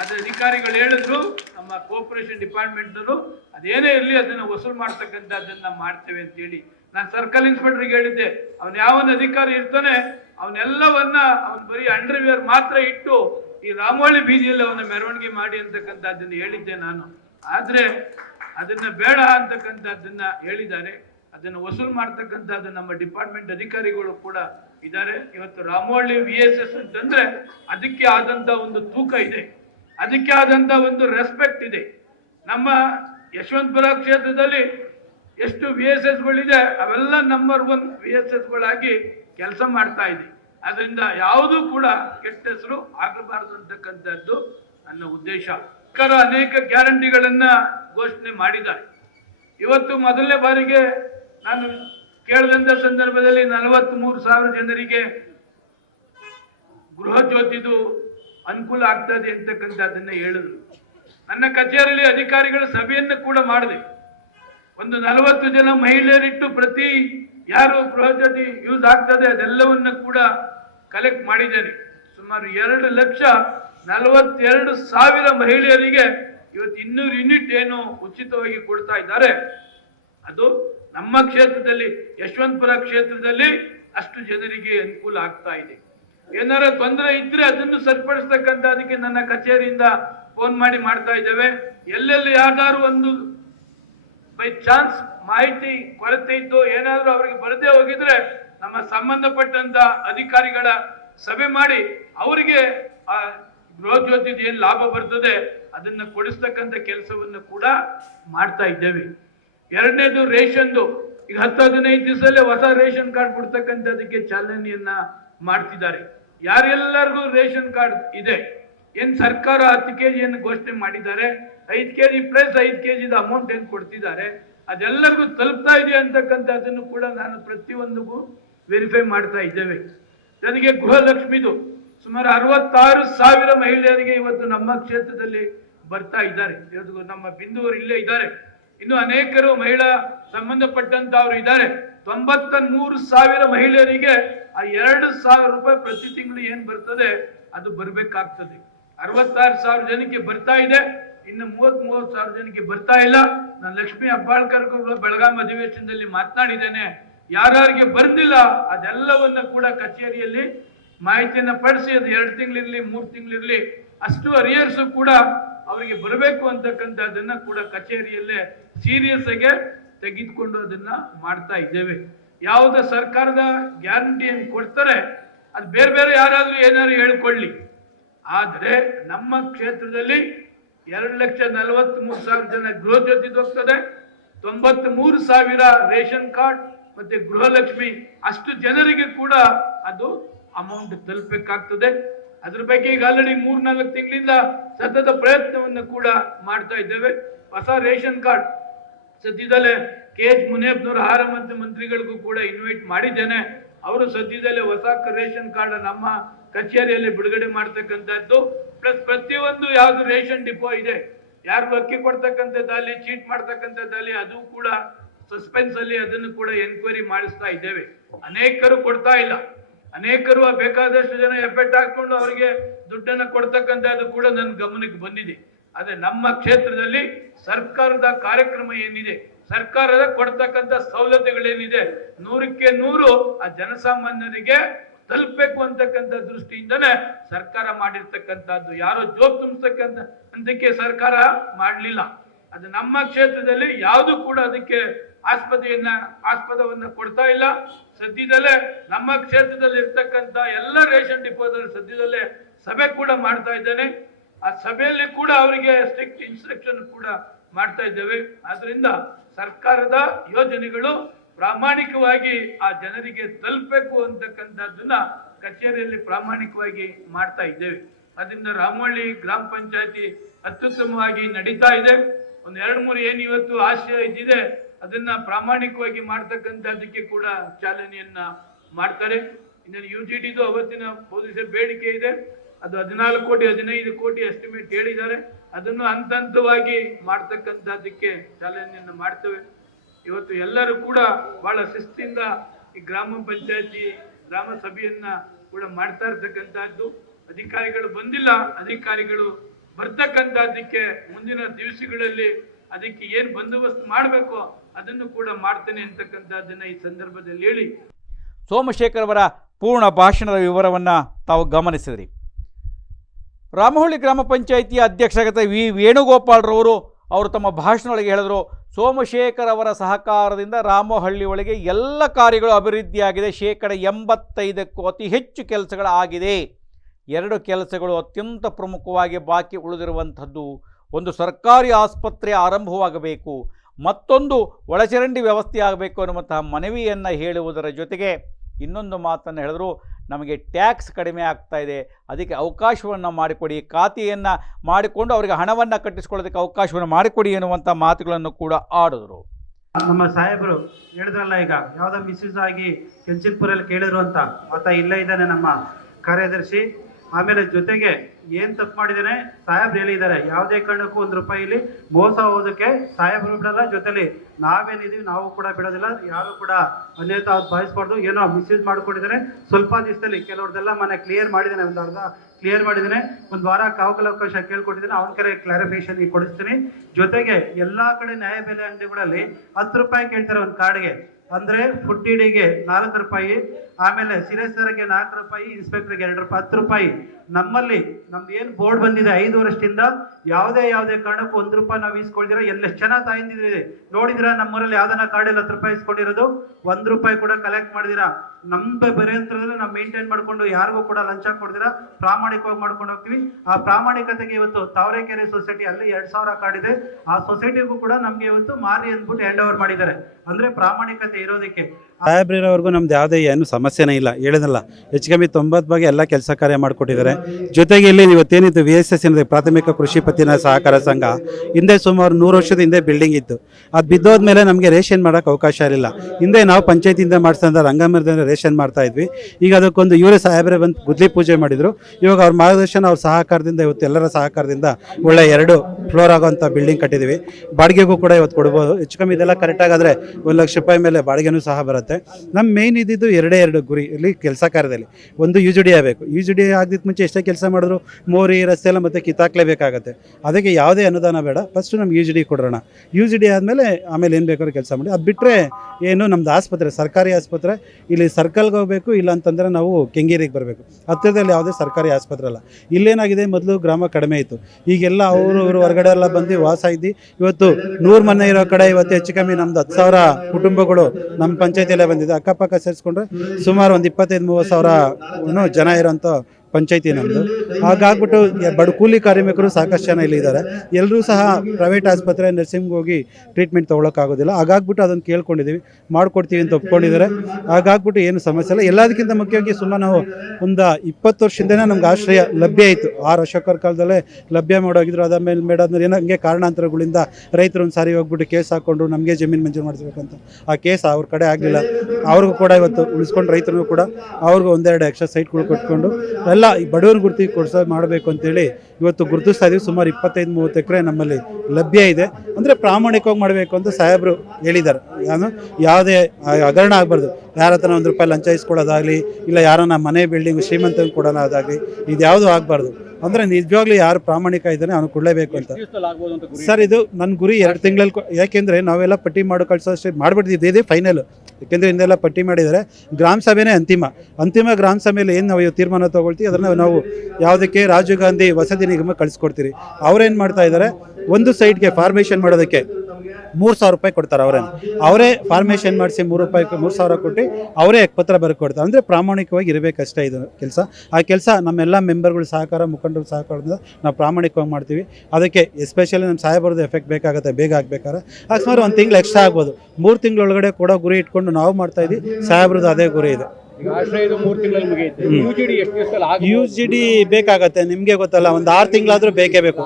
A: ಆದ್ರೆ ಅಧಿಕಾರಿಗಳು ಹೇಳಿದ್ರು, ನಮ್ಮ ಕೋಪರೇಷನ್ ಡಿಪಾರ್ಟ್ಮೆಂಟ್ನವರು ಅದೇನೇ ಇರಲಿ ಅದನ್ನ ವಸೂಲು ಮಾಡ್ತಕ್ಕಂಥದ್ದನ್ನು ಮಾಡ್ತೇವೆ ಅಂತ ಹೇಳಿ. ನಾನು ಸರ್ಕಲ್ ಇನ್ಸ್ಪೆಕ್ಟರ್ಗೆ ಹೇಳಿದ್ದೆ, ಅವನ್ ಯಾವನ್ ಅಧಿಕಾರಿ ಇರ್ತಾನೆ ಅವನ್ನೆಲ್ಲವನ್ನ ಅವನ್ ಬರೀ ಅಂಡರ್ವೇರ್ ಮಾತ್ರ ಇಟ್ಟು ಈ ರಾಮೋಳಿ ಬೀದಿಯಲ್ಲಿ ಅವನ ಮೆರವಣಿಗೆ ಮಾಡಿ ಅಂತಕ್ಕಂಥದ್ದನ್ನು ಹೇಳಿದ್ದೆ ನಾನು. ಆದರೆ ಅದನ್ನ ಬೇಡ ಅಂತಕ್ಕಂಥದ್ದನ್ನು ಹೇಳಿದ್ದಾರೆ. ಅದನ್ನ ವಸೂಲು ಮಾಡ್ತಕ್ಕಂಥದ್ದು ನಮ್ಮ ಡಿಪಾರ್ಟ್ಮೆಂಟ್ ಅಧಿಕಾರಿಗಳು ಕೂಡ ಇದ್ದಾರೆ. ಇವತ್ತು ರಾಮೋಳಿ ವಿ ಎಸ್ ಎಸ್ ಅಂತಂದ್ರೆ ಅದಕ್ಕೆ ಆದಂತ ಒಂದು ತೂಕ ಇದೆ. ಅದಕ್ಕೆ ಆದಂತ ಒಂದು ರೆಸ್ಪೆಕ್ಟ್ ಇದೆ. ನಮ್ಮ ಯಶವಂತಪುರ ಕ್ಷೇತ್ರದಲ್ಲಿ ಎಷ್ಟು ವಿ ಎಸ್ ಎಸ್ಗಳಿದೆ ಅವೆಲ್ಲ ನಂಬರ್ ಒನ್ ವಿ ಎಸ್ ಎಸ್ಗಳಾಗಿ ಕೆಲಸ ಮಾಡ್ತಾ ಇದೆ. ಅದರಿಂದ ಯಾವುದೂ ಕೂಡ ಕೆಟ್ಟ ಹೆಸರು ಆಗಬಾರದು ಅಂತಕ್ಕಂಥದ್ದು ನನ್ನ ಉದ್ದೇಶ. ಸರ್ಕಾರ ಅನೇಕ ಗ್ಯಾರಂಟಿಗಳನ್ನು ಘೋಷಣೆ ಮಾಡಿದ್ದಾರೆ. ಇವತ್ತು ಮೊದಲನೇ ಬಾರಿಗೆ ನಾನು ಕೇಳಿದಂತ ಸಂದರ್ಭದಲ್ಲಿ ನಲವತ್ತ್ ಮೂರು ಸಾವಿರ ಜನರಿಗೆ ಗೃಹ ಜ್ಯೋತಿದು ಅನುಕೂಲ ಆಗ್ತದೆ ಅಂತಕ್ಕಂಥದ್ದನ್ನ ಹೇಳಿದ್ರು. ನನ್ನ ಕಚೇರಿಯಲ್ಲಿ ಅಧಿಕಾರಿಗಳ ಸಭೆಯನ್ನು ಕೂಡ ಮಾಡಿದೆ. ಒಂದು ನಲವತ್ತು ಜನ ಮಹಿಳೆಯರಿಟ್ಟು ಪ್ರತಿ ಯಾರು ಗೃಹ ಜ್ಯೋತಿ ಯೂಸ್ ಆಗ್ತದೆ ಅದೆಲ್ಲವನ್ನ ಕೂಡ ಕಲೆಕ್ಟ್ ಮಾಡಿದ್ದೇನೆ. ಸುಮಾರು ಎರಡು ಲಕ್ಷ ನಲವತ್ತೆರಡು ಸಾವಿರ ಮಹಿಳೆಯರಿಗೆ ಇವತ್ತು ಇನ್ನೂರು ಯೂನಿಟ್ ಏನು ಉಚಿತವಾಗಿ ಕೊಡ್ತಾ ಇದ್ದಾರೆ. ಅದು ನಮ್ಮ ಕ್ಷೇತ್ರದಲ್ಲಿ, ಯಶವಂತಪುರ ಕ್ಷೇತ್ರದಲ್ಲಿ ಅಷ್ಟು ಜನರಿಗೆ ಅನುಕೂಲ ಆಗ್ತಾ ಇದೆ. ಏನಾರ ತೊಂದರೆ ಇದ್ರೆ ಅದನ್ನು ಸರಿಪಡಿಸ್ತಕ್ಕಂಥ ಅದಕ್ಕೆ ನನ್ನ ಕಚೇರಿಯಿಂದ ಫೋನ್ ಮಾಡಿ ಮಾಡ್ತಾ ಇದ್ದೇವೆ. ಎಲ್ಲೆಲ್ಲಿ ಯಾವ್ದಾದ್ರು ಒಂದು ಬೈ ಚಾನ್ಸ್ ಮಾಹಿತಿ ಕೊರತೆ ಇದ್ದು, ಏನಾದರೂ ಅವರಿಗೆ ಬರದೇ ಹೋಗಿದ್ರೆ ನಮ್ಮ ಸಂಬಂಧಪಟ್ಟಂತ ಅಧಿಕಾರಿಗಳ ಸಭೆ ಮಾಡಿ ಅವರಿಗೆ ಆ ಗೃಹ ಜ್ಯೋತಿ ಏನ್ ಲಾಭ ಬರ್ತದೆ ಅದನ್ನ ಕೊಡಿಸ್ತಕ್ಕಂಥ ಕೆಲಸವನ್ನು ಕೂಡ ಮಾಡ್ತಾ ಇದ್ದೇವೆ. ಎರಡನೇದು ರೇಷನ್ದು. ಈಗ ಹತ್ತು ಹದಿನೈದು ದಿವಸದಲ್ಲೇ ಹೊಸ ರೇಷನ್ ಕಾರ್ಡ್ ಬಿಡ್ತಕ್ಕಂಥದಕ್ಕೆ ಚಾಲನೆಯನ್ನ ಮಾಡ್ತಿದ್ದಾರೆ. ಯಾರೆಲ್ಲರಿಗೂ ರೇಷನ್ ಕಾರ್ಡ್ ಇದೆ. ಏನ್ ಸರ್ಕಾರ ಹತ್ತು ಕೆ ಜಿಯನ್ನು ಘೋಷಣೆ ಮಾಡಿದ್ದಾರೆ, ಐದು ಕೆ ಜಿ ಪ್ಲಸ್ ಐದು ಕೆ ಜಿದ ಅಮೌಂಟ್ ಏನು ಕೊಡ್ತಿದ್ದಾರೆ, ಅದೆಲ್ಲರಿಗೂ ತಲುಪ್ತಾ ಇದೆ ಅಂತಕ್ಕಂಥದ್ದನ್ನು ಕೂಡ ನಾನು ಪ್ರತಿಯೊಂದಿಗೂ ವೆರಿಫೈ ಮಾಡ್ತಾ ಇದ್ದೇವೆ. ನನಗೆ ಗೃಹಲಕ್ಷ್ಮಿದು ಸುಮಾರು ಅರವತ್ತಾರು ಸಾವಿರ ಮಹಿಳೆಯರಿಗೆ ಇವತ್ತು ನಮ್ಮ ಕ್ಷೇತ್ರದಲ್ಲಿ ಬರ್ತಾ ಇದ್ದಾರೆ. ಇವತ್ತು ನಮ್ಮ ಬಿಂದುವರು ಇಲ್ಲೇ ಇದ್ದಾರೆ. ಇನ್ನು ಅನೇಕರು ಮಹಿಳಾ ಸಂಬಂಧಪಟ್ಟಂತವರು ಇದ್ದಾರೆ. ತೊಂಬತ್ತ ಮೂರು ಸಾವಿರ ಮಹಿಳೆಯರಿಗೆ ಆ ಎರಡು ಸಾವಿರ ರೂಪಾಯಿ ಪ್ರತಿ ತಿಂಗಳು ಏನ್ ಬರ್ತದೆ, ಅದು ಬರ್ಬೇಕಾಗ್ತದೆ. ಅರವತ್ತಾರು ಸಾವಿರ ಜನಕ್ಕೆ ಬರ್ತಾ ಇದೆ, ಇನ್ನು ಮೂವತ್ ಮೂವತ್ ಸಾವಿರ ಜನಕ್ಕೆ ಬರ್ತಾ ಇಲ್ಲ. ನಾನು ಲಕ್ಷ್ಮಿ ಅಬ್ಬಾಳ್ಕರ್ ಬೆಳಗಾಂ ಅಧಿವೇಶನದಲ್ಲಿ ಮಾತನಾಡಿದ್ದೇನೆ ಯಾರ್ಯಾರಿಗೆ ಬರ್ದಿಲ್ಲ ಅದೆಲ್ಲವನ್ನ ಕೂಡ ಕಚೇರಿಯಲ್ಲಿ ಮಾಹಿತಿಯನ್ನ ಪಡಿಸಿ, ಅದು ಎರಡು ತಿಂಗಳಿರ್ಲಿ, ಮೂರು ತಿಂಗಳಿರ್ಲಿ, ಅಷ್ಟು ಅರಿಯರ್ಸು ಕೂಡ ಅವರಿಗೆ ಬರಬೇಕು ಅಂತಕ್ಕಂಥದ್ದನ್ನ ಕೂಡ ಕಚೇರಿಯಲ್ಲೇ ಸೀರಿಯಸ್ ಆಗಿ ತೆಗೆದುಕೊಂಡು ಅದನ್ನ ಮಾಡ್ತಾ ಇದ್ದೇವೆ. ಯಾವುದೇ ಸರ್ಕಾರದ ಗ್ಯಾರಂಟಿಯನ್ನು ಕೊಡ್ತಾರೆ, ಅದು ಬೇರೆ ಬೇರೆ ಯಾರಾದ್ರೂ ಏನಾದ್ರು ಹೇಳ್ಕೊಳ್ಳಿ. ಆದರೆ ನಮ್ಮ ಕ್ಷೇತ್ರದಲ್ಲಿ ಎರಡು ಲಕ್ಷ ನಲವತ್ತ್ ಮೂರು ಸಾವಿರ ಜನ ಗೃಹ ಜೊತೆ ಹೋಗ್ತದೆ, ತೊಂಬತ್ಮೂರು ಸಾವಿರ ರೇಷನ್ ಕಾರ್ಡ್ ಮತ್ತೆ ಗೃಹಲಕ್ಷ್ಮಿ, ಅಷ್ಟು ಜನರಿಗೆ ಕೂಡ ಅದು ಅಮೌಂಟ್ ತಲುಪಬೇಕಾಗ್ತದೆ. ಅದ್ರ ಬಗ್ಗೆ ಈಗ ಆಲ್ರೆಡಿ ಮೂರ್ನಾಲ್ಕು ತಿಂಗಳಿಂದ ಸತತ ಪ್ರಯತ್ನವನ್ನು ಕೂಡ ಮಾಡ್ತಾ ಇದ್ದೇವೆ. ಹೊಸ ರೇಷನ್ ಕಾರ್ಡ್ ಸದ್ಯದಲ್ಲೇ ಕೆ ಎಚ್ ಮುನಿಯಪ್ಪನವರು ಆಹಾರ ಮಂತ್ರಿ ಮಂತ್ರಿಗಳಿಗೂ ಕೂಡ ಇನ್ವೈಟ್ ಮಾಡಿದ್ದೇನೆ. ಅವರು ಸದ್ಯದಲ್ಲೇ ಹೊಸ ರೇಷನ್ ಕಾರ್ಡ್ ನಮ್ಮ ಕಚೇರಿಯಲ್ಲಿ ಬಿಡುಗಡೆ ಮಾಡ್ತಕ್ಕಂಥದ್ದು. ಪ್ಲಸ್ ಪ್ರತಿಯೊಂದು ಯಾವುದು ರೇಷನ್ ಡಿಪೋ ಇದೆ ಯಾರು ಅಕ್ಕಿ ಕೊಡ್ತಕ್ಕಂಥದ್ದಾಗಲಿ ಚೀಟ್ ಮಾಡ್ತಕ್ಕಂಥದ್ದಾಗಲಿ ಅದು ಕೂಡ ಸಸ್ಪೆನ್ಸ್ ಅಲ್ಲಿ ಅದನ್ನು ಕೂಡ ಎನ್ಕ್ವೈರಿ ಮಾಡಿಸ್ತಾ ಇದ್ದೇವೆ. ಅನೇಕರು ಕೊಡ್ತಾ ಇಲ್ಲ. ಅನೇಕರು ಬೇಕಾದಷ್ಟು ಜನ ಎಫೆಕ್ಟ್ ಹಾಕೊಂಡು ಅವರಿಗೆ ದುಡ್ಡನ್ನ ಕೊಡ್ತಕ್ಕಂಥದ್ದು ಕೂಡ ನನ್ನ ಗಮನಕ್ಕೆ ಬಂದಿದೆ. ಆದ್ರೆ ನಮ್ಮ ಕ್ಷೇತ್ರದಲ್ಲಿ ಸರ್ಕಾರದ ಕಾರ್ಯಕ್ರಮ ಏನಿದೆ, ಸರ್ಕಾರದ ಕೊಡ್ತಕ್ಕಂಥ ಸವಲತ್ತುಗಳೇನಿದೆ, ನೂರಕ್ಕೆ ನೂರು ಆ ಜನಸಾಮಾನ್ಯರಿಗೆ ತಲುಪಬೇಕು ಅಂತಕ್ಕಂಥ ದೃಷ್ಟಿಯಿಂದನೇ ಸರ್ಕಾರ ಮಾಡಿರ್ತಕ್ಕಂಥದ್ದು. ಯಾರೋ ಜೋಬ್ ತುಂಬಿಸ್ತಕ್ಕಂಥ ಅದಕ್ಕೆ ಸರ್ಕಾರ ಮಾಡಲಿಲ್ಲ. ಅದು ನಮ್ಮ ಕ್ಷೇತ್ರದಲ್ಲಿ ಯಾವುದು ಕೂಡ ಅದಕ್ಕೆ ಆಸ್ಪದೆಯನ್ನ, ಆಸ್ಪದವನ್ನ ಕೊಡ್ತಾ ಇಲ್ಲ. ಸದ್ಯದಲ್ಲೇ ನಮ್ಮ ಕ್ಷೇತ್ರದಲ್ಲಿ ಇರ್ತಕ್ಕಂಥ ಎಲ್ಲ ರೇಷನ್ ಡಿಪೋದಲ್ಲಿ ಸದ್ಯದಲ್ಲೇ ಸಭೆ ಕೂಡ ಮಾಡ್ತಾ ಇದ್ದೇನೆ. ಆ ಸಭೆಯಲ್ಲಿ ಕೂಡ ಅವರಿಗೆ ಸ್ಟ್ರಿಕ್ಟ್ ಇನ್ಸ್ಟ್ರಕ್ಷನ್ ಕೂಡ ಮಾಡ್ತಾ ಇದ್ದೇವೆ. ಆದ್ರಿಂದ ಸರ್ಕಾರದ ಯೋಜನೆಗಳು ಪ್ರಾಮಾಣಿಕವಾಗಿ ಆ ಜನರಿಗೆ ತಲುಪಬೇಕು ಅಂತಕ್ಕಂಥದ್ದನ್ನ ಕಚೇರಿಯಲ್ಲಿ ಪ್ರಾಮಾಣಿಕವಾಗಿ ಮಾಡ್ತಾ ಇದ್ದೇವೆ. ಅದರಿಂದ ರಾಮಹಳ್ಳಿ ಗ್ರಾಮ ಪಂಚಾಯತಿ ಅತ್ಯುತ್ತಮವಾಗಿ ನಡೀತಾ ಇದೆ. ಒಂದ್ ಎರಡು ಮೂರು ಏನು ಇವತ್ತು ಆಶಯ ಇದ್ದಿದೆ, ಅದನ್ನ ಪ್ರಾಮಾಣಿಕವಾಗಿ ಮಾಡ್ತಕ್ಕಂಥದ್ದಕ್ಕೆ ಕೂಡ ಚಾಲನೆಯನ್ನ ಮಾಡ್ತಾರೆ. ಇನ್ನು ಯು ಜಿ ಡಿದು ಅವತ್ತಿನ ಪೊಲೀಸರ ಬೇಡಿಕೆ ಇದೆ. ಅದು ಹದಿನಾಲ್ಕು ಕೋಟಿ, ಹದಿನೈದು ಕೋಟಿ ಎಸ್ಟಿಮೇಟ್ ಹೇಳಿದ್ದಾರೆ. ಅದನ್ನು ಹಂತ ಹಂತವಾಗಿ ಮಾಡ್ತಕ್ಕಂಥದ್ದಕ್ಕೆ ಚಾಲನೆಯನ್ನು ಮಾಡ್ತೇವೆ. ಇವತ್ತು ಎಲ್ಲರೂ ಕೂಡ ಬಹಳ ಶಿಸ್ತಿಂದ ಈ ಗ್ರಾಮ ಪಂಚಾಯತಿ, ಗ್ರಾಮ ಸಭೆಯನ್ನ ಕೂಡ ಮಾಡ್ತಾ ಇರ್ತಕ್ಕಂಥದ್ದು. ಅಧಿಕಾರಿಗಳು ಬಂದಿಲ್ಲ, ಅಧಿಕಾರಿಗಳು ಬರ್ತಕ್ಕಂಥದ್ದಕ್ಕೆ ಮುಂದಿನ ದಿವಸಗಳಲ್ಲಿ ಅದಕ್ಕೆ ಏನ್ ಬಂದೋಬಸ್ತ್ ಮಾಡಬೇಕು ಅದನ್ನು ಕೂಡ ಮಾಡ್ತೇನೆ ಅಂತಕ್ಕಂಥದ್ದನ್ನ ಈ ಸಂದರ್ಭದಲ್ಲಿ ಹೇಳಿ.
B: ಸೋಮಶೇಖರ್ ಅವರ ಪೂರ್ಣ ಭಾಷಣದ ವಿವರವನ್ನು ತಾವು ಗಮನಿಸಿದ್ರಿ. ರಾಮಹಳ್ಳಿ ಗ್ರಾಮ ಪಂಚಾಯಿತಿಯ ಅಧ್ಯಕ್ಷರಾದ ವಿ ವೇಣುಗೋಪಾಲ್ರವರು ಅವರು ತಮ್ಮ ಭಾಷಣದೊಳಗೆ ಹೇಳಿದರು, ಸೋಮಶೇಖರ್ ಅವರ ಸಹಕಾರದಿಂದ ರಾಮಹಳ್ಳಿ ಒಳಗೆ ಎಲ್ಲ ಕಾರ್ಯಗಳು ಅಭಿವೃದ್ಧಿಯಾಗಿದೆ, ಶೇಕಡ ಎಂಬತ್ತೈದಕ್ಕೂ ಅತಿ ಹೆಚ್ಚು ಕೆಲಸಗಳಾಗಿದೆ ಎರಡು ಕೆಲಸಗಳು ಅತ್ಯಂತ ಪ್ರಮುಖವಾಗಿ ಬಾಕಿ ಉಳಿದಿರುವಂಥದ್ದು, ಒಂದು ಸರ್ಕಾರಿ ಆಸ್ಪತ್ರೆ ಆರಂಭವಾಗಬೇಕು, ಮತ್ತೊಂದು ಒಳಚರಂಡಿ ವ್ಯವಸ್ಥೆ ಆಗಬೇಕು ಅನ್ನುವಂತಹ ಮನವಿಯನ್ನು ಹೇಳುವುದರ ಜೊತೆಗೆ ಇನ್ನೊಂದು ಮಾತನ್ನು ಹೇಳಿದ್ರು, ನಮಗೆ ಟ್ಯಾಕ್ಸ್ ಕಡಿಮೆ ಆಗ್ತಾ ಇದೆ, ಅದಕ್ಕೆ ಅವಕಾಶವನ್ನು ಮಾಡಿಕೊಡಿ, ಖಾತೆಯನ್ನು ಮಾಡಿಕೊಂಡು ಅವರಿಗೆ ಹಣವನ್ನು ಕಟ್ಟಿಸ್ಕೊಳ್ಳೋದಕ್ಕೆ ಅವಕಾಶವನ್ನು ಮಾಡಿಕೊಡಿ ಎನ್ನುವಂಥ ಮಾತುಗಳನ್ನು ಕೂಡ ಆಡಿದ್ರು.
C: ನಮ್ಮ ಸಾಹೇಬರು ಹೇಳಿದ್ರಲ್ಲ ಈಗ, ಯಾವುದೋ ಮಿಸ್ಯೂಸ್ ಆಗಿ ಕೆಂಚಿನ್ಪುರಲ್ಲಿ ಕೇಳಿದ್ರು ಅಂತ, ಆತ ಇಲ್ಲೇ ಇದ್ದಾನೆ ನಮ್ಮ ಕಾರ್ಯದರ್ಶಿ. ಆಮೇಲೆ ಜೊತೆಗೆ ಏನ್ ತಪ್ಪು ಮಾಡಿದಾನೆ ಸಾಹೇಬ್ರು ಹೇಳಿದ್ದಾರೆ, ಯಾವುದೇ ಕಾರಣಕ್ಕೂ ಒಂದು ಇಲ್ಲಿ ಮೋಸ ಹೋಗೋದಕ್ಕೆ ಸಾಹೇಬ್ರು ಬಿಡಲ್ಲ, ಜೊತೆಲಿ ನಾವೇನಿದೀವಿ ನಾವು ಕೂಡ ಬಿಡೋದಿಲ್ಲ, ಯಾರು ಕೂಡ ಅನ್ಯತ ಭಾವಿಸ್ಬಾರ್ದು, ಏನೋ ಮಿಸ್ಯೂಸ್ ಮಾಡ್ಕೊಂಡಿದ್ದಾರೆ ಸ್ವಲ್ಪ ದಿವಸದಲ್ಲಿ ಕೆಲವ್ರದ್ದೆಲ್ಲ ಮನೆ ಕ್ಲಿಯರ್ ಮಾಡಿದ್ದಾನೆ ಒಂದು ಅರ್ಧ ಕ್ಲಿಯರ್ ಮಾಡಿದ್ದಾನೆ ಒಂದು ವಾರ ಕಾವಕಾಲಾವಕಾಶ ಕೇಳ್ಕೊಟ್ಟಿದ್ದಾನೆ ಅವನ ಕಡೆ ಕ್ಲಾರಿಫಿಕೇಶನ್ ಕೊಡಿಸ್ತೀನಿ. ಜೊತೆಗೆ ಎಲ್ಲಾ ಕಡೆ ನ್ಯಾಯಬೆಲೆ ಅಂಗಡಿಗಳಲ್ಲಿ ಹತ್ತು ರೂಪಾಯಿ ಕೇಳ್ತಾರೆ ಒಂದು ಕಾರ್ಡ್ಗೆ ಅಂದ್ರೆ ಫುಟ್ಟಿಡಿಗೆ ಡಿಗೆ ನಾಲ್ಕು ರೂಪಾಯಿ, ಆಮೇಲೆ ಸಿರೇಸರಿಗೆ ನಾಲ್ಕು ರೂಪಾಯಿ ಇನ್ಸ್ಪೆಕ್ಟರ್ಗೆ ಎರಡು ರೂಪಾಯಿ, ಹತ್ತು ರೂಪಾಯಿ. ನಮ್ಮಲ್ಲಿ ನಮ್ದು ಏನು ಬೋರ್ಡ್ ಬಂದಿದೆ ಐದು ವರ್ಷದಿಂದ, ಯಾವುದೇ ಯಾವುದೇ ಕಾರಣಕ್ಕೂ ಒಂದು ರೂಪಾಯಿ ನಾವು ಇಸ್ಕೊಳ್ದಿರ ಎಲ್ಲ ಚೆನ್ನಾಗಿ ತಾಯಂದಿದ್ರಿ ನೋಡಿದಿರ ನಮ್ಮೂರಲ್ಲಿ ಯಾವ್ದನ್ನ ಕಾರ್ಡಲ್ಲಿ ಹತ್ತು ರೂಪಾಯಿ ಇಸ್ಕೊಂಡಿರೋದು ಒಂದು ರೂಪಾಯಿ ಕೂಡ ಕಲೆಕ್ಟ್ ಮಾಡಿದಿರಾ? ಬರೆ ಅಂತಂದ್ರೆ ನಾವು ಮೇಂಟೈನ್ ಮಾಡಿಕೊಂಡು ಯಾರಿಗೂ ಕೂಡ ಲಂಚ ಕೊಡ್ದಿರಾ? ಪ್ರಾಮಾಣಿಕವಾಗಿ ಮಾಡ್ಕೊಂಡು ಹೋಗ್ತೀವಿ. ಆ ಪ್ರಾಮಾಣಿಕತೆಗೆ ಇವತ್ತು ತಾವರೆಕೆರೆ ಸೊಸೈಟಿ ಅಲ್ಲಿ ಎರಡು ಸಾವಿರ ಕಾರ್ಡ್ ಇದೆ. ಆ ಸೊಸೈಟಿಗೂ ಕೂಡ ನಮಗೆ ಇವತ್ತು ಮಾರಿ ಅಂದ್ಬಿಟ್ಟು ಹ್ಯಾಂಡ್ ಓವರ್ ಮಾಡಿದ್ದಾರೆ. ಅಂದ್ರೆ ಪ್ರಾಮಾಣಿಕತೆ refiero de que ಸಾಹೇಬ್ರಿರೋವರೆಗೂ ನಮ್ದು ಯಾವುದೇ ಏನು ಸಮಸ್ಯೆನೇ ಇಲ್ಲ. ಹೇಳಿದಲ್ಲ ಹೆಚ್ಚು ಕಮ್ಮಿ ತೊಂಬತ್ತು ಬಗ್ಗೆ ಎಲ್ಲ ಕೆಲಸ ಕಾರ್ಯ ಮಾಡಿಕೊಟ್ಟಿದ್ದಾರೆ. ಜೊತೆಗೆ ಇಲ್ಲಿ ಇವತ್ತೇನಿತ್ತು ವಿ ಎಸ್ ಎಸ್ ಏನಿದೆ ಪ್ರಾಥಮಿಕ ಕೃಷಿ ಪತ್ತಿನ ಸಹಕಾರ ಸಂಘ. ಹಿಂದೆ ಸುಮಾರು ನೂರು ವರ್ಷದ ಹಿಂದೆ ಬಿಲ್ಡಿಂಗ್ ಇತ್ತು. ಅದು ಬಿದ್ದೋದ್ಮೇಲೆ ನಮಗೆ ರೇಷನ್ ಮಾಡೋಕೆ ಅವಕಾಶ ಇರಲಿಲ್ಲ. ಹಿಂದೆ ನಾವು ಪಂಚಾಯತಿಯಿಂದ ಮಾಡಿಸಿದ ರಂಗಮರದಿಂದ ರೇಷನ್ ಮಾಡ್ತಾ ಇದ್ವಿ. ಈಗ ಅದಕ್ಕೊಂದು ಇವರೇ ಸಾಹೇಬ್ರೆ ಬಂದು ಗುದ್ಲಿ ಪೂಜೆ ಮಾಡಿದರು. ಇವಾಗ ಅವ್ರ ಮಾರ್ಗದರ್ಶನ ಅವ್ರ ಸಹಕಾರದಿಂದ ಇವತ್ತು ಎಲ್ಲರ ಸಹಕಾರದಿಂದ ಒಳ್ಳೆ ಎರಡು ಫ್ಲೋರ್ ಆಗೋಂಥ ಬಿಲ್ಡಿಂಗ್ ಕಟ್ಟಿದ್ವಿ. ಬಾಡಿಗೆಗೂ ಕೂಡ ಇವತ್ತು ಕೊಡ್ಬೋದು. ಹೆಚ್ಚು ಕಮ್ಮಿ ಇದೆಲ್ಲ ಕರೆಕ್ಟಾಗಾದರೆ ಒಂದು ಲಕ್ಷ ರೂಪಾಯಿ ಮೇಲೆ ಬಾಡಿಗೆನೂ ಸಹ ಬರುತ್ತೆ. ನಮ್ಮ ಮೇನ್ ಇದ್ದಿದ್ದು ಎರಡೇ ಎರಡು ಗುರಿ, ಇಲ್ಲಿ ಕೆಲಸ ಕಾರ್ಯದಲ್ಲಿ. ಒಂದು ಯು ಜಿ ಡಿ ಆಗಬೇಕು ಯು ಜಿ ಡಿ ಆಗದಿದ್ದ ಮುಂಚೆ ಎಷ್ಟೇ ಕೆಲಸ ಮಾಡಿದ್ರು ಮೋರಿ, ರಸ್ತೆ ಎಲ್ಲ ಮತ್ತೆ ಕಿತ್ತಾಕ್ಲೇಬೇಕಾಗತ್ತೆ ಅದಕ್ಕೆ ಯಾವುದೇ ಅನುದಾನ ಬೇಡ. ಫಸ್ಟ್ ನಮ್ಗೆ ಯು ಜಿ ಡಿ ಕೊಡೋಣ. ಯು ಜಿ ಡಿ ಆದಮೇಲೆ ಆಮೇಲೆ ಏನು ಬೇಕಾದ್ರೂ ಕೆಲಸ ಮಾಡಿ. ಅದು ಬಿಟ್ಟರೆ ಏನು ನಮ್ಮದು ಆಸ್ಪತ್ರೆ, ಸರ್ಕಾರಿ ಆಸ್ಪತ್ರೆ. ಇಲ್ಲಿ ಸರ್ಕಲ್ಗೆ ಹೋಗಬೇಕು, ಇಲ್ಲ ಅಂತಂದರೆ ನಾವು ಕೆಂಗೇರಿಗೆ ಬರಬೇಕು. ಹತ್ತಿರದಲ್ಲಿ ಯಾವುದೇ ಸರ್ಕಾರಿ ಆಸ್ಪತ್ರೆ ಅಲ್ಲ. ಇಲ್ಲೇನಾಗಿದೆ? ಮೊದಲು ಗ್ರಾಮ ಕಡಿಮೆ ಇತ್ತು. ಈಗೆಲ್ಲ ಅವರು ಇವರು ಹೊರಗಡೆ ಎಲ್ಲ ಬಂದು ವಾಸ ಇದ್ದು. ಇವತ್ತು ನೂರು ಮನೆ ಇರೋ ಕಡೆ ಇವತ್ತು ಹೆಚ್ಚು ಕಮ್ಮಿ ನಮ್ದು ಹತ್ತು ಸಾವಿರ ಕುಟುಂಬಗಳು. ನಮ್ಮ ಪಂಚಾಯತಿಯಲ್ಲೇ ಬಂದಿದೆ. ಅಕ್ಕಪಕ್ಕ ಸೇರಿಸ್ಕೊಂಡ್ರೆ ಸುಮಾರು ಒಂದು ಇಪ್ಪತ್ತೈದು ಮೂವತ್ತು ಸಾವಿರ ಜನ ಇರೋಂಥ ಪಂಚಾಯತಿ ನಮ್ಮದು ಹಾಗಾಗ್ಬಿಟ್ಟು ಬಡ ಕೂಲಿ ಕಾರ್ಮಿಕರು ಸಾಕಷ್ಟು ಜನ ಇಲ್ಲಿದ್ದಾರೆ ಎಲ್ಲರೂ ಸಹ ಪ್ರೈವೇಟ್ ಆಸ್ಪತ್ರೆ ನರ್ಸಿಂಗ್ ಹೋಗಿ ಟ್ರೀಟ್ಮೆಂಟ್ ತೊಗೊಳಕ್ಕಾಗೋದಿಲ್ಲ. ಹಾಗಾಗ್ಬಿಟ್ಟು ಅದನ್ನು ಕೇಳ್ಕೊಂಡಿದ್ದೀವಿ. ಮಾಡಿಕೊಡ್ತೀವಿ ಅಂತ ಒಪ್ಕೊಂಡಿದ್ದಾರೆ. ಹಾಗಾಗ್ಬಿಟ್ಟು ಏನು ಸಮಸ್ಯೆ ಇಲ್ಲ. ಎಲ್ಲದಕ್ಕಿಂತ ಮುಖ್ಯವಾಗಿ ಸುಮ್ಮನೆ ನಾವು ಒಂದು ಇಪ್ಪತ್ತು ವರ್ಷದಿಂದನೇ ನಮ್ಗೆ ಆಶ್ರಯ ಲಭ್ಯ ಆಯಿತು. ಆರು ಅಶೋಕರ ಕಾಲದಲ್ಲೇ ಲಭ್ಯ ಮಾಡೋಗಿದ್ರು. ಅದಾದ್ಮೇಲೆ ಮೇಡಾದ್ಮೇಲೆ ಏನೋ ಹಂಗೆ ಕಾರಣಾಂತರಗಳಿಂದ ರೈತರು ಒಂದು ಸಾರಿ ಹೋಗ್ಬಿಟ್ಟು ಕೇಸ್ ಹಾಕ್ಕೊಂಡು ನಮಗೆ ಜಮೀನು ಮಂಜೂರು ಮಾಡಿಸ್ಬೇಕಂತ. ಆ ಕೇಸ್ ಅವ್ರ ಕಡೆ ಆಗಲಿಲ್ಲ. ಅವ್ರಿಗೂ ಕೂಡ ಇವತ್ತು ಉಳಿಸ್ಕೊಂಡು ರೈತರಿಗೂ ಕೂಡ ಅವ್ರಿಗೂ ಒಂದೆರಡು ಎಕ್ಸ್ಟ್ರಾ ಸೈಟ್ಗಳು ಕೊಟ್ಕೊಂಡು. ಎಲ್ಲ ಎಲ್ಲ ಬಡವರ ಗುರುತಿ ಕೊಡ್ಸೋ ಮಾಡಬೇಕು ಅಂತೇಳಿ ಇವತ್ತು ಗುರುತಿಸ್ತಾ ಇದ್ದೀವಿ ಸುಮಾರು ಇಪ್ಪತ್ತೈದು, ಮೂವತ್ತು ಎಕರೆ ನಮ್ಮಲ್ಲಿ ಲಭ್ಯ ಇದೆ. ಅಂದರೆ ಪ್ರಾಮಾಣಿಕವಾಗಿ ಮಾಡಬೇಕು ಅಂತ ಸಾಹೇಬರು ಹೇಳಿದ್ದಾರೆ. ನಾನು ಯಾವುದೇ ಹಗರಣ ಆಗಬಾರ್ದು. ಯಾರ ಹತ್ರ ಒಂದು ರೂಪಾಯಿ ಲಂಚ ಇಸ್ಕೊಳ್ಳೋದಾಗಲಿ, ಇಲ್ಲ ಯಾರನ್ನ ಮನೆ ಬಿಲ್ಡಿಂಗ್ ಶ್ರೀಮಂತ ಕೊಡೋದಾಗಲಿ, ಇದು ಯಾವುದು ಆಗಬಾರ್ದು. ಅಂದರೆ ನಿಜವಾಗ್ಲೂ ಯಾರು ಪ್ರಾಮಾಣಿಕ ಇದ್ದಾನೆ ಅವನು ಕೊಡಲೇಬೇಕು ಅಂತ. ಸರ್, ಇದು ನನ್ನ ಗುರಿ ಎರಡು ತಿಂಗಳಲ್ಲಿ ಯಾಕೆಂದರೆ ನಾವೆಲ್ಲ ಪಟ್ಟಿ ಮಾಡಿ ಕಳಿಸೋ ಅಷ್ಟೇ ಮಾಡಿಬಿಡ್ತಿದ್ದು ಇದೇ ಫೈನಲ್ ಯಾಕೆಂದರೆ ಇನ್ನೆಲ್ಲ ಪಟ್ಟಿ ಮಾಡಿದ್ದಾರೆ. ಗ್ರಾಮ ಸಭೆನೇ ಅಂತಿಮ. ಅಂತಿಮ ಗ್ರಾಮ ಸಭೆಯಲ್ಲಿ ಏನು ನಾವು ತೀರ್ಮಾನ ತೊಗೊಳ್ತೀವಿ, ಅದನ್ನು ನಾವು ಯಾವುದಕ್ಕೆ ರಾಜೀವ್ ಗಾಂಧಿ ವಸತಿ ನಿಗಮ ಕಳಿಸ್ಕೊಡ್ತೀರಿ. ಅವ್ರೇನು ಮಾಡ್ತಾ ಇದ್ದಾರೆ? ಒಂದು ಸೈಡ್ಗೆ ಫಾರ್ಮೇಷನ್ ಮಾಡೋದಕ್ಕೆ ಮೂರು ಸಾವಿರ ರೂಪಾಯಿ ಕೊಡ್ತಾರೆ ಅವರೇ. ಅವರೇ ಫಾರ್ಮೇಷನ್ ಮಾಡಿಸಿ ಮೂರು ರೂಪಾಯಿ, ಮೂರು ಸಾವಿರ ಕೊಟ್ಟು ಅವರೇ ಪತ್ರ ಬರ್ಕೊಡ್ತಾರೆ ಅಂದರೆ ಪ್ರಾಮಾಣಿಕವಾಗಿ ಇರಬೇಕಷ್ಟೇ ಇದು ಕೆಲಸ. ಆ ಕೆಲಸ ನಮ್ಮೆಲ್ಲ ಮೆಂಬರ್ಗಳು ಸಹಕಾರ, ಮುಖಂಡರು ಸಹಕಾರದಿಂದ ನಾವು ಪ್ರಾಮಾಣಿಕವಾಗಿ ಮಾಡ್ತೀವಿ. ಅದಕ್ಕೆ ಎಸ್ಪೆಷಲಿ ನಮ್ಮ ಸಾಹೇಬರದ್ದು ಎಫೆಕ್ಟ್ ಬೇಕಾಗುತ್ತೆ, ಬೇಗ ಆಗಬೇಕಾದ್ರೆ. ಅಕಸ್ಮಾತ್ ಒಂದು ತಿಂಗಳು ಎಕ್ಸ್ಟ್ರಾ ಆಗ್ಬೋದು. ಮೂರು ತಿಂಗಳೊಳಗಡೆ ಕೂಡ ಗುರಿ ಇಟ್ಕೊಂಡು ನಾವು ಮಾಡ್ತಾಯಿದ್ವಿ ಸಾಹೇಬ್ರದ್ದು ಅದೇ ಗುರಿ ಇದೆ.
B: ಯು ಜಿ ಡಿ
C: ಬೇಕಾಗತ್ತೆ ನಿಮಗೆ ಗೊತ್ತಲ್ಲ ಒಂದು ಆರು ತಿಂಗಳಾದ್ರೂ ಬೇಕೇ ಬೇಕು.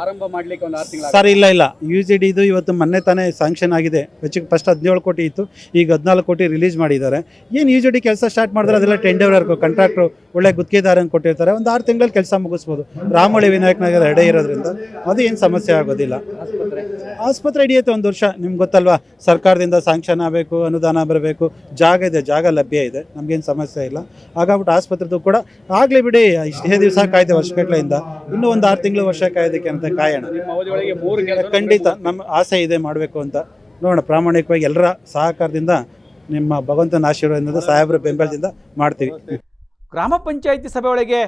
C: ಸರ್ ಇಲ್ಲ ಇಲ್ಲ. ಯು ಜಿ ಡಿ ಇದು ಇವತ್ತು ಮೊನ್ನೆ ತಾನೇ ಸ್ಯಾಂಕ್ಷನ್ ಆಗಿದೆ. ಹೆಚ್ಚಿಗೆ ಫಸ್ಟ್ ಹದಿನೇಳು ಕೋಟಿ ಇತ್ತು ಈಗ ಹದಿನಾಲ್ಕು ಕೋಟಿ ರಿಲೀಸ್ ಮಾಡಿದ್ದಾರೆ. ಏನು ಯು ಜಿ ಡಿ ಕೆಲಸ ಸ್ಟಾರ್ಟ್ ಮಾಡಿದ್ರೆ ಅದೆಲ್ಲ ಟೆಂಡರ್ ಕಾಂಟ್ರಾಕ್ಟ್ರು ಒಳ್ಳೆ ಗುತ್ತಿಗೆದಾರನ್ ಕೊಟ್ಟಿರ್ತಾರೆ. ಒಂದು ಆರು ತಿಂಗಳಲ್ಲಿ ಕೆಲಸ ಮುಗಿಸ್ಬೋದು. ರಾಮೋಳಿ ವಿನಾಯಕ್ ನಗರ ಎಡೆ ಇರೋದ್ರಿಂದ ಅದು ಏನು ಸಮಸ್ಯೆ ಆಗೋದಿಲ್ಲ.
B: ಆಸ್ಪತ್ರೆ
C: ಆಸ್ಪತ್ರೆ ಹಿಡಿಯುತ್ತೆ ಒಂದು ವರ್ಷ. ನಿಮ್ಗೆ ಗೊತ್ತಲ್ವಾ? ಸರ್ಕಾರದಿಂದ ಸ್ಯಾಂಕ್ಷನ್ ಆಗಬೇಕು ಅನುದಾನ ಬರಬೇಕು. ಜಾಗ ಇದೆ ಜಾಗ ಲಭ್ಯ ಇದೆ. ನಮಗೇನು ಸಮಸ್ಯೆ ಇಲ್ಲ. ಹಾಗಾಗ್ಬಿಟ್ಟು ಆಸ್ಪತ್ರೆದು ಕೂಡ ಆಗಲಿ ಬಿಡಿ ಇಷ್ಟೇ ದಿವಸ ಕಾಯ್ದೆ ವರ್ಷಗಟ್ಟಲೆಯಿಂದ. ಇನ್ನೂ ಒಂದು ಆರು ತಿಂಗಳು ವರ್ಷ ಕಾಯ್ದಕ್ಕೆ ಅಂತ ಕಾಯೋಣ. ಖಂಡಿತ ನಮ್ಮ ಆಸೆ ಇದೆ ಮಾಡಬೇಕು ಅಂತ. ನೋಡೋಣ ಪ್ರಾಮಾಣಿಕವಾಗಿ ಎಲ್ಲರ ಸಹಕಾರದಿಂದ ನಿಮ್ಮ ಭಗವಂತನ ಆಶೀರ್ವಾದದಿಂದ ಸಾಹೇಬರ ಬೆಂಬಲದಿಂದ ಮಾಡ್ತೀವಿ.
B: ಗ್ರಾಮ ಪಂಚಾಯಿತಿ ಸಭೆಯೊಳಗೆ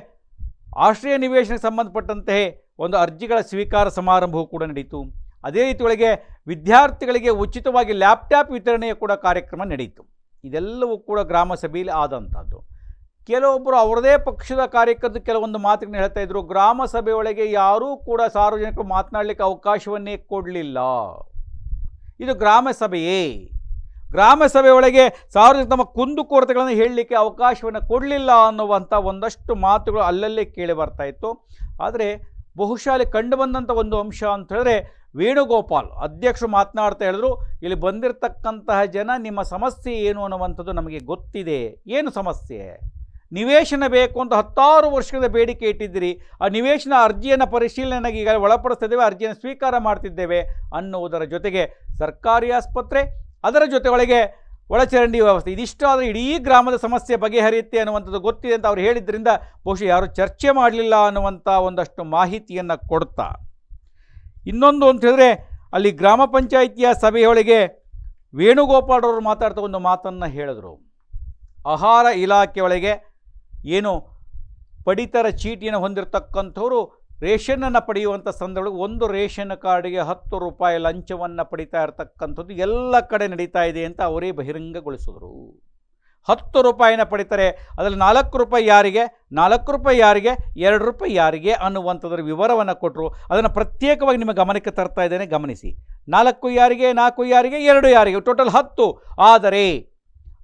B: ಆಶ್ರಯ ನಿವೇಶನಕ್ಕೆ ಸಂಬಂಧಪಟ್ಟಂತೆ ಒಂದು ಅರ್ಜಿಗಳ ಸ್ವೀಕಾರ ಸಮಾರಂಭವು ಕೂಡ ನಡೆಯಿತು ಅದೇ ರೀತಿಯೊಳಗೆ ಒಳಗೆ ವಿದ್ಯಾರ್ಥಿಗಳಿಗೆ ಉಚಿತವಾಗಿ ಲ್ಯಾಪ್ಟಾಪ್ ವಿತರಣೆಯ ಕೂಡ ಕಾರ್ಯಕ್ರಮ ನಡೆಯಿತು ಇದೆಲ್ಲವೂ ಕೂಡ ಗ್ರಾಮ ಸಭೆಯಲ್ಲಿ ಆದಂಥದ್ದು. ಕೆಲವೊಬ್ಬರು ಅವರದೇ ಪಕ್ಷದ ಕಾರ್ಯಕರ್ತರು ಕೆಲವೊಂದು ಮಾತುಗಳನ್ನ ಹೇಳ್ತಾ ಇದ್ರು. ಗ್ರಾಮ ಸಭೆಯೊಳಗೆ ಯಾರೂ ಕೂಡ ಸಾರ್ವಜನಿಕರು ಮಾತನಾಡಲಿಕ್ಕೆ ಅವಕಾಶವನ್ನೇ ಕೊಡಲಿಲ್ಲ. ಇದು ಗ್ರಾಮ ಸಭೆಯೇ. ಗ್ರಾಮ ಸಭೆಯೊಳಗೆ ಸಾರ್ವಜನಿಕ ತಮ್ಮ ಕುಂದುಕೊರತೆಗಳನ್ನು ಹೇಳಲಿಕ್ಕೆ ಅವಕಾಶವನ್ನು ಕೊಡಲಿಲ್ಲ ಅನ್ನುವಂಥ ಒಂದಷ್ಟು ಮಾತುಗಳು ಅಲ್ಲಲ್ಲೇ ಕೇಳಿ ಬರ್ತಾ ಇತ್ತು. ಆದರೆ ಬಹುಶಃ ಅಲ್ಲಿ ಕಂಡುಬಂದಂಥ ಒಂದು ಅಂಶ ಅಂತ ಹೇಳಿದ್ರೆ ವೇಣುಗೋಪಾಲ್ ಅಧ್ಯಕ್ಷರು ಮಾತನಾಡ್ತಾ ಹೇಳಿದ್ರು, ಇಲ್ಲಿ ಬಂದಿರತಕ್ಕಂತಹ ಜನ ನಿಮ್ಮ ಸಮಸ್ಯೆ ಏನು ಅನ್ನುವಂಥದ್ದು ನಮಗೆ ಗೊತ್ತಿದೆ. ಏನು ಸಮಸ್ಯೆ? ನಿವೇಶನ ಬೇಕು ಅಂತ ಹತ್ತಾರು ವರ್ಷಗಳ ಬೇಡಿಕೆ ಇಟ್ಟಿದ್ದೀರಿ. ಆ ನಿವೇಶನ ಅರ್ಜಿಯನ್ನು ಪರಿಶೀಲನೆಗೆ ಈಗ ಒಳಪಡಿಸ್ತಿದ್ದೇವೆ, ಅರ್ಜಿಯನ್ನು ಸ್ವೀಕಾರ ಮಾಡ್ತಿದ್ದೇವೆ ಅನ್ನುವುದರ ಜೊತೆಗೆ ಸರ್ಕಾರಿ ಆಸ್ಪತ್ರೆ, ಅದರ ಜೊತೆ ಒಳಗೆ ಒಳಚರಂಡಿ ವ್ಯವಸ್ಥೆ. ಇದಿಷ್ಟಾದರೆ ಇಡೀ ಗ್ರಾಮದ ಸಮಸ್ಯೆ ಬಗೆಹರಿಯುತ್ತೆ ಅನ್ನುವಂಥದ್ದು ಗೊತ್ತಿದೆ ಅಂತ ಅವ್ರು ಹೇಳಿದ್ರಿಂದ ಬಹುಶಃ ಯಾರೂ ಚರ್ಚೆ ಮಾಡಲಿಲ್ಲ ಅನ್ನುವಂಥ ಒಂದಷ್ಟು ಮಾಹಿತಿಯನ್ನು ಕೊಡ್ತಾ. ಇನ್ನೊಂದು ಅಂತ ಹೇಳಿದ್ರೆ ಅಲ್ಲಿ ಗ್ರಾಮ ಪಂಚಾಯಿತಿಯ ಸಭೆಯೊಳಗೆ ವೇಣುಗೋಪಾಲ್ ಅವರು ಮಾತಾಡ್ತಾ ಒಂದು ಮಾತನ್ನು ಹೇಳಿದ್ರು. ಆಹಾರ ಇಲಾಖೆ ಒಳಗೆ ಏನು ಪಡಿತರ ಚೀಟಿಯನ್ನು ಹೊಂದಿರತಕ್ಕಂಥವ್ರು ರೇಷನನ್ನು ಪಡೆಯುವಂಥ ಸಂದರ್ಭದಲ್ಲಿ ಒಂದು ರೇಷನ್ ಕಾರ್ಡಿಗೆ ಹತ್ತು ರೂಪಾಯಿ ಲಂಚವನ್ನು ಪಡಿತಾ ಇರತಕ್ಕಂಥದ್ದು ಎಲ್ಲ ಕಡೆ ನಡೀತಾ ಇದೆ ಅಂತ ಅವರೇ ಬಹಿರಂಗಗೊಳಿಸಿದ್ರು. ಹತ್ತು ರೂಪಾಯಿನ ಪಡಿತಾರೆ? ಅದರಲ್ಲಿ ನಾಲ್ಕು ರೂಪಾಯಿ ಯಾರಿಗೆ? ನಾಲ್ಕು ರೂಪಾಯಿ ಯಾರಿಗೆ? ಎರಡು ರೂಪಾಯಿ ಯಾರಿಗೆ ಅನ್ನುವಂಥದ್ರ ವಿವರವನ್ನು ಕೊಟ್ಟರು ಅದನ್ನು ಪ್ರತ್ಯೇಕವಾಗಿ ನಿಮ್ಮ ಗಮನಕ್ಕೆ ತರ್ತಾ ಇದ್ದೇನೆ, ಗಮನಿಸಿ. ನಾಲ್ಕು ಯಾರಿಗೆ? ನಾಲ್ಕು ಯಾರಿಗೆ? ಎರಡು ಯಾರಿಗೆ? ಟೋಟಲ್ ಹತ್ತು. ಆದರೆ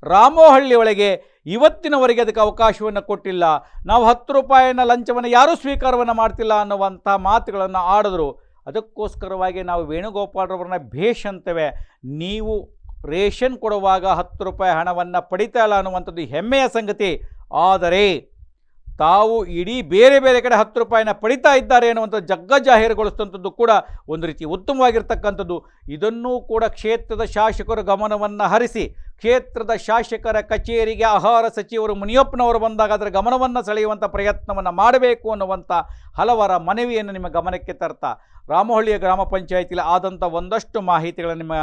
B: ರಾಮೋಹಳ್ಳಿ ಒಳಗೆ ಇವತ್ತಿನವರೆಗೆ ಅದಕ್ಕೆ ಅವಕಾಶವನ್ನು ಕೊಟ್ಟಿಲ್ಲ. ನಾವು ಹತ್ತು ರೂಪಾಯಿನ ಲಂಚವನ್ನು ಯಾರೂ ಸ್ವೀಕಾರವನ್ನು ಮಾಡ್ತಿಲ್ಲ ಅನ್ನುವಂಥ ಮಾತುಗಳನ್ನು ಆಡಿದ್ರು. ಅದಕ್ಕೋಸ್ಕರವಾಗಿ ನಾವು ವೇಣುಗೋಪಾಲ್ರವ್ರನ್ನ ಭೇಷ್ ಅಂತೇವೆ. ನೀವು ರೇಷನ್ ಕೊಡುವಾಗ ಹತ್ತು ರೂಪಾಯಿ ಹಣವನ್ನು ಪಡಿತಾ ಇಲ್ಲ ಅನ್ನುವಂಥದ್ದು ಹೆಮ್ಮೆಯ ಸಂಗತಿ. ಆದರೆ ತಾವು ಇಡೀ ಬೇರೆ ಬೇರೆ ಕಡೆ ಹತ್ತು ರೂಪಾಯಿನ ಪಡಿತಾ ಇದ್ದಾರೆ ಅನ್ನುವಂಥ ಜಗ್ಗ ಜಾಹೀರುಗೊಳಿಸಿದಂಥದ್ದು ಕೂಡ ಒಂದು ರೀತಿ ಉತ್ತಮವಾಗಿರ್ತಕ್ಕಂಥದ್ದು. ಇದನ್ನೂ ಕೂಡ ಕ್ಷೇತ್ರದ ಶಾಸಕರು ಗಮನವನ್ನು ಹರಿಸಿ ಕ್ಷೇತ್ರದ ಶಾಸಕರ ಕಚೇರಿಗೆ ಆಹಾರ ಸಚಿವರು ಮುನಿಯಪ್ಪನವರು ಬಂದಾಗ ಅದರ ಗಮನವನ್ನು ಸೆಳೆಯುವಂಥ ಪ್ರಯತ್ನವನ್ನು ಮಾಡಬೇಕು ಅನ್ನುವಂಥ ಹಲವರ ಮನವಿಯನ್ನು ನಿಮ್ಮ ಗಮನಕ್ಕೆ ತರ್ತಾ ರಾಮಹಳ್ಳಿಯ ಗ್ರಾಮ ಪಂಚಾಯಿತಿಯಲ್ಲಿ ಆದಂಥ ಒಂದಷ್ಟು ಮಾಹಿತಿಗಳನ್ನು ನಿಮ್ಮ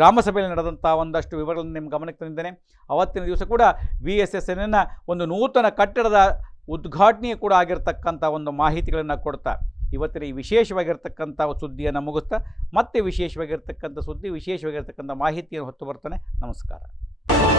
B: ಗ್ರಾಮಸಭೆಯಲ್ಲಿ ನಡೆದಂಥ ಒಂದಷ್ಟು ವಿವರಗಳನ್ನು ನಿಮ್ಮ ಗಮನಕ್ಕೆ ತಂದಿದ್ದೇನೆ. ಅವತ್ತಿನ ದಿವಸ ಕೂಡ ವಿ ಎಸ್ ಎಸ್ ಎನ್ನ ಒಂದು ನೂತನ ಕಟ್ಟಡದ ಉದ್ಘಾಟನೆಯೂ ಕೂಡ ಆಗಿರ್ತಕ್ಕಂಥ ಒಂದು ಮಾಹಿತಿಗಳನ್ನು ಕೊಡ್ತಾ ಇವತ್ತಿನ ಈ ವಿಶೇಷವಾಗಿರ್ತಕ್ಕಂಥ ಸುದ್ದಿಯನ್ನು ಮುಗಿಸ್ತಾ ಮತ್ತೆ ವಿಶೇಷವಾಗಿರ್ತಕ್ಕಂಥ ಸುದ್ದಿ, ವಿಶೇಷವಾಗಿರ್ತಕ್ಕಂಥ ಮಾಹಿತಿಯನ್ನು ಹೊತ್ತು ಬರ್ತಾನೆ. ನಮಸ್ಕಾರ.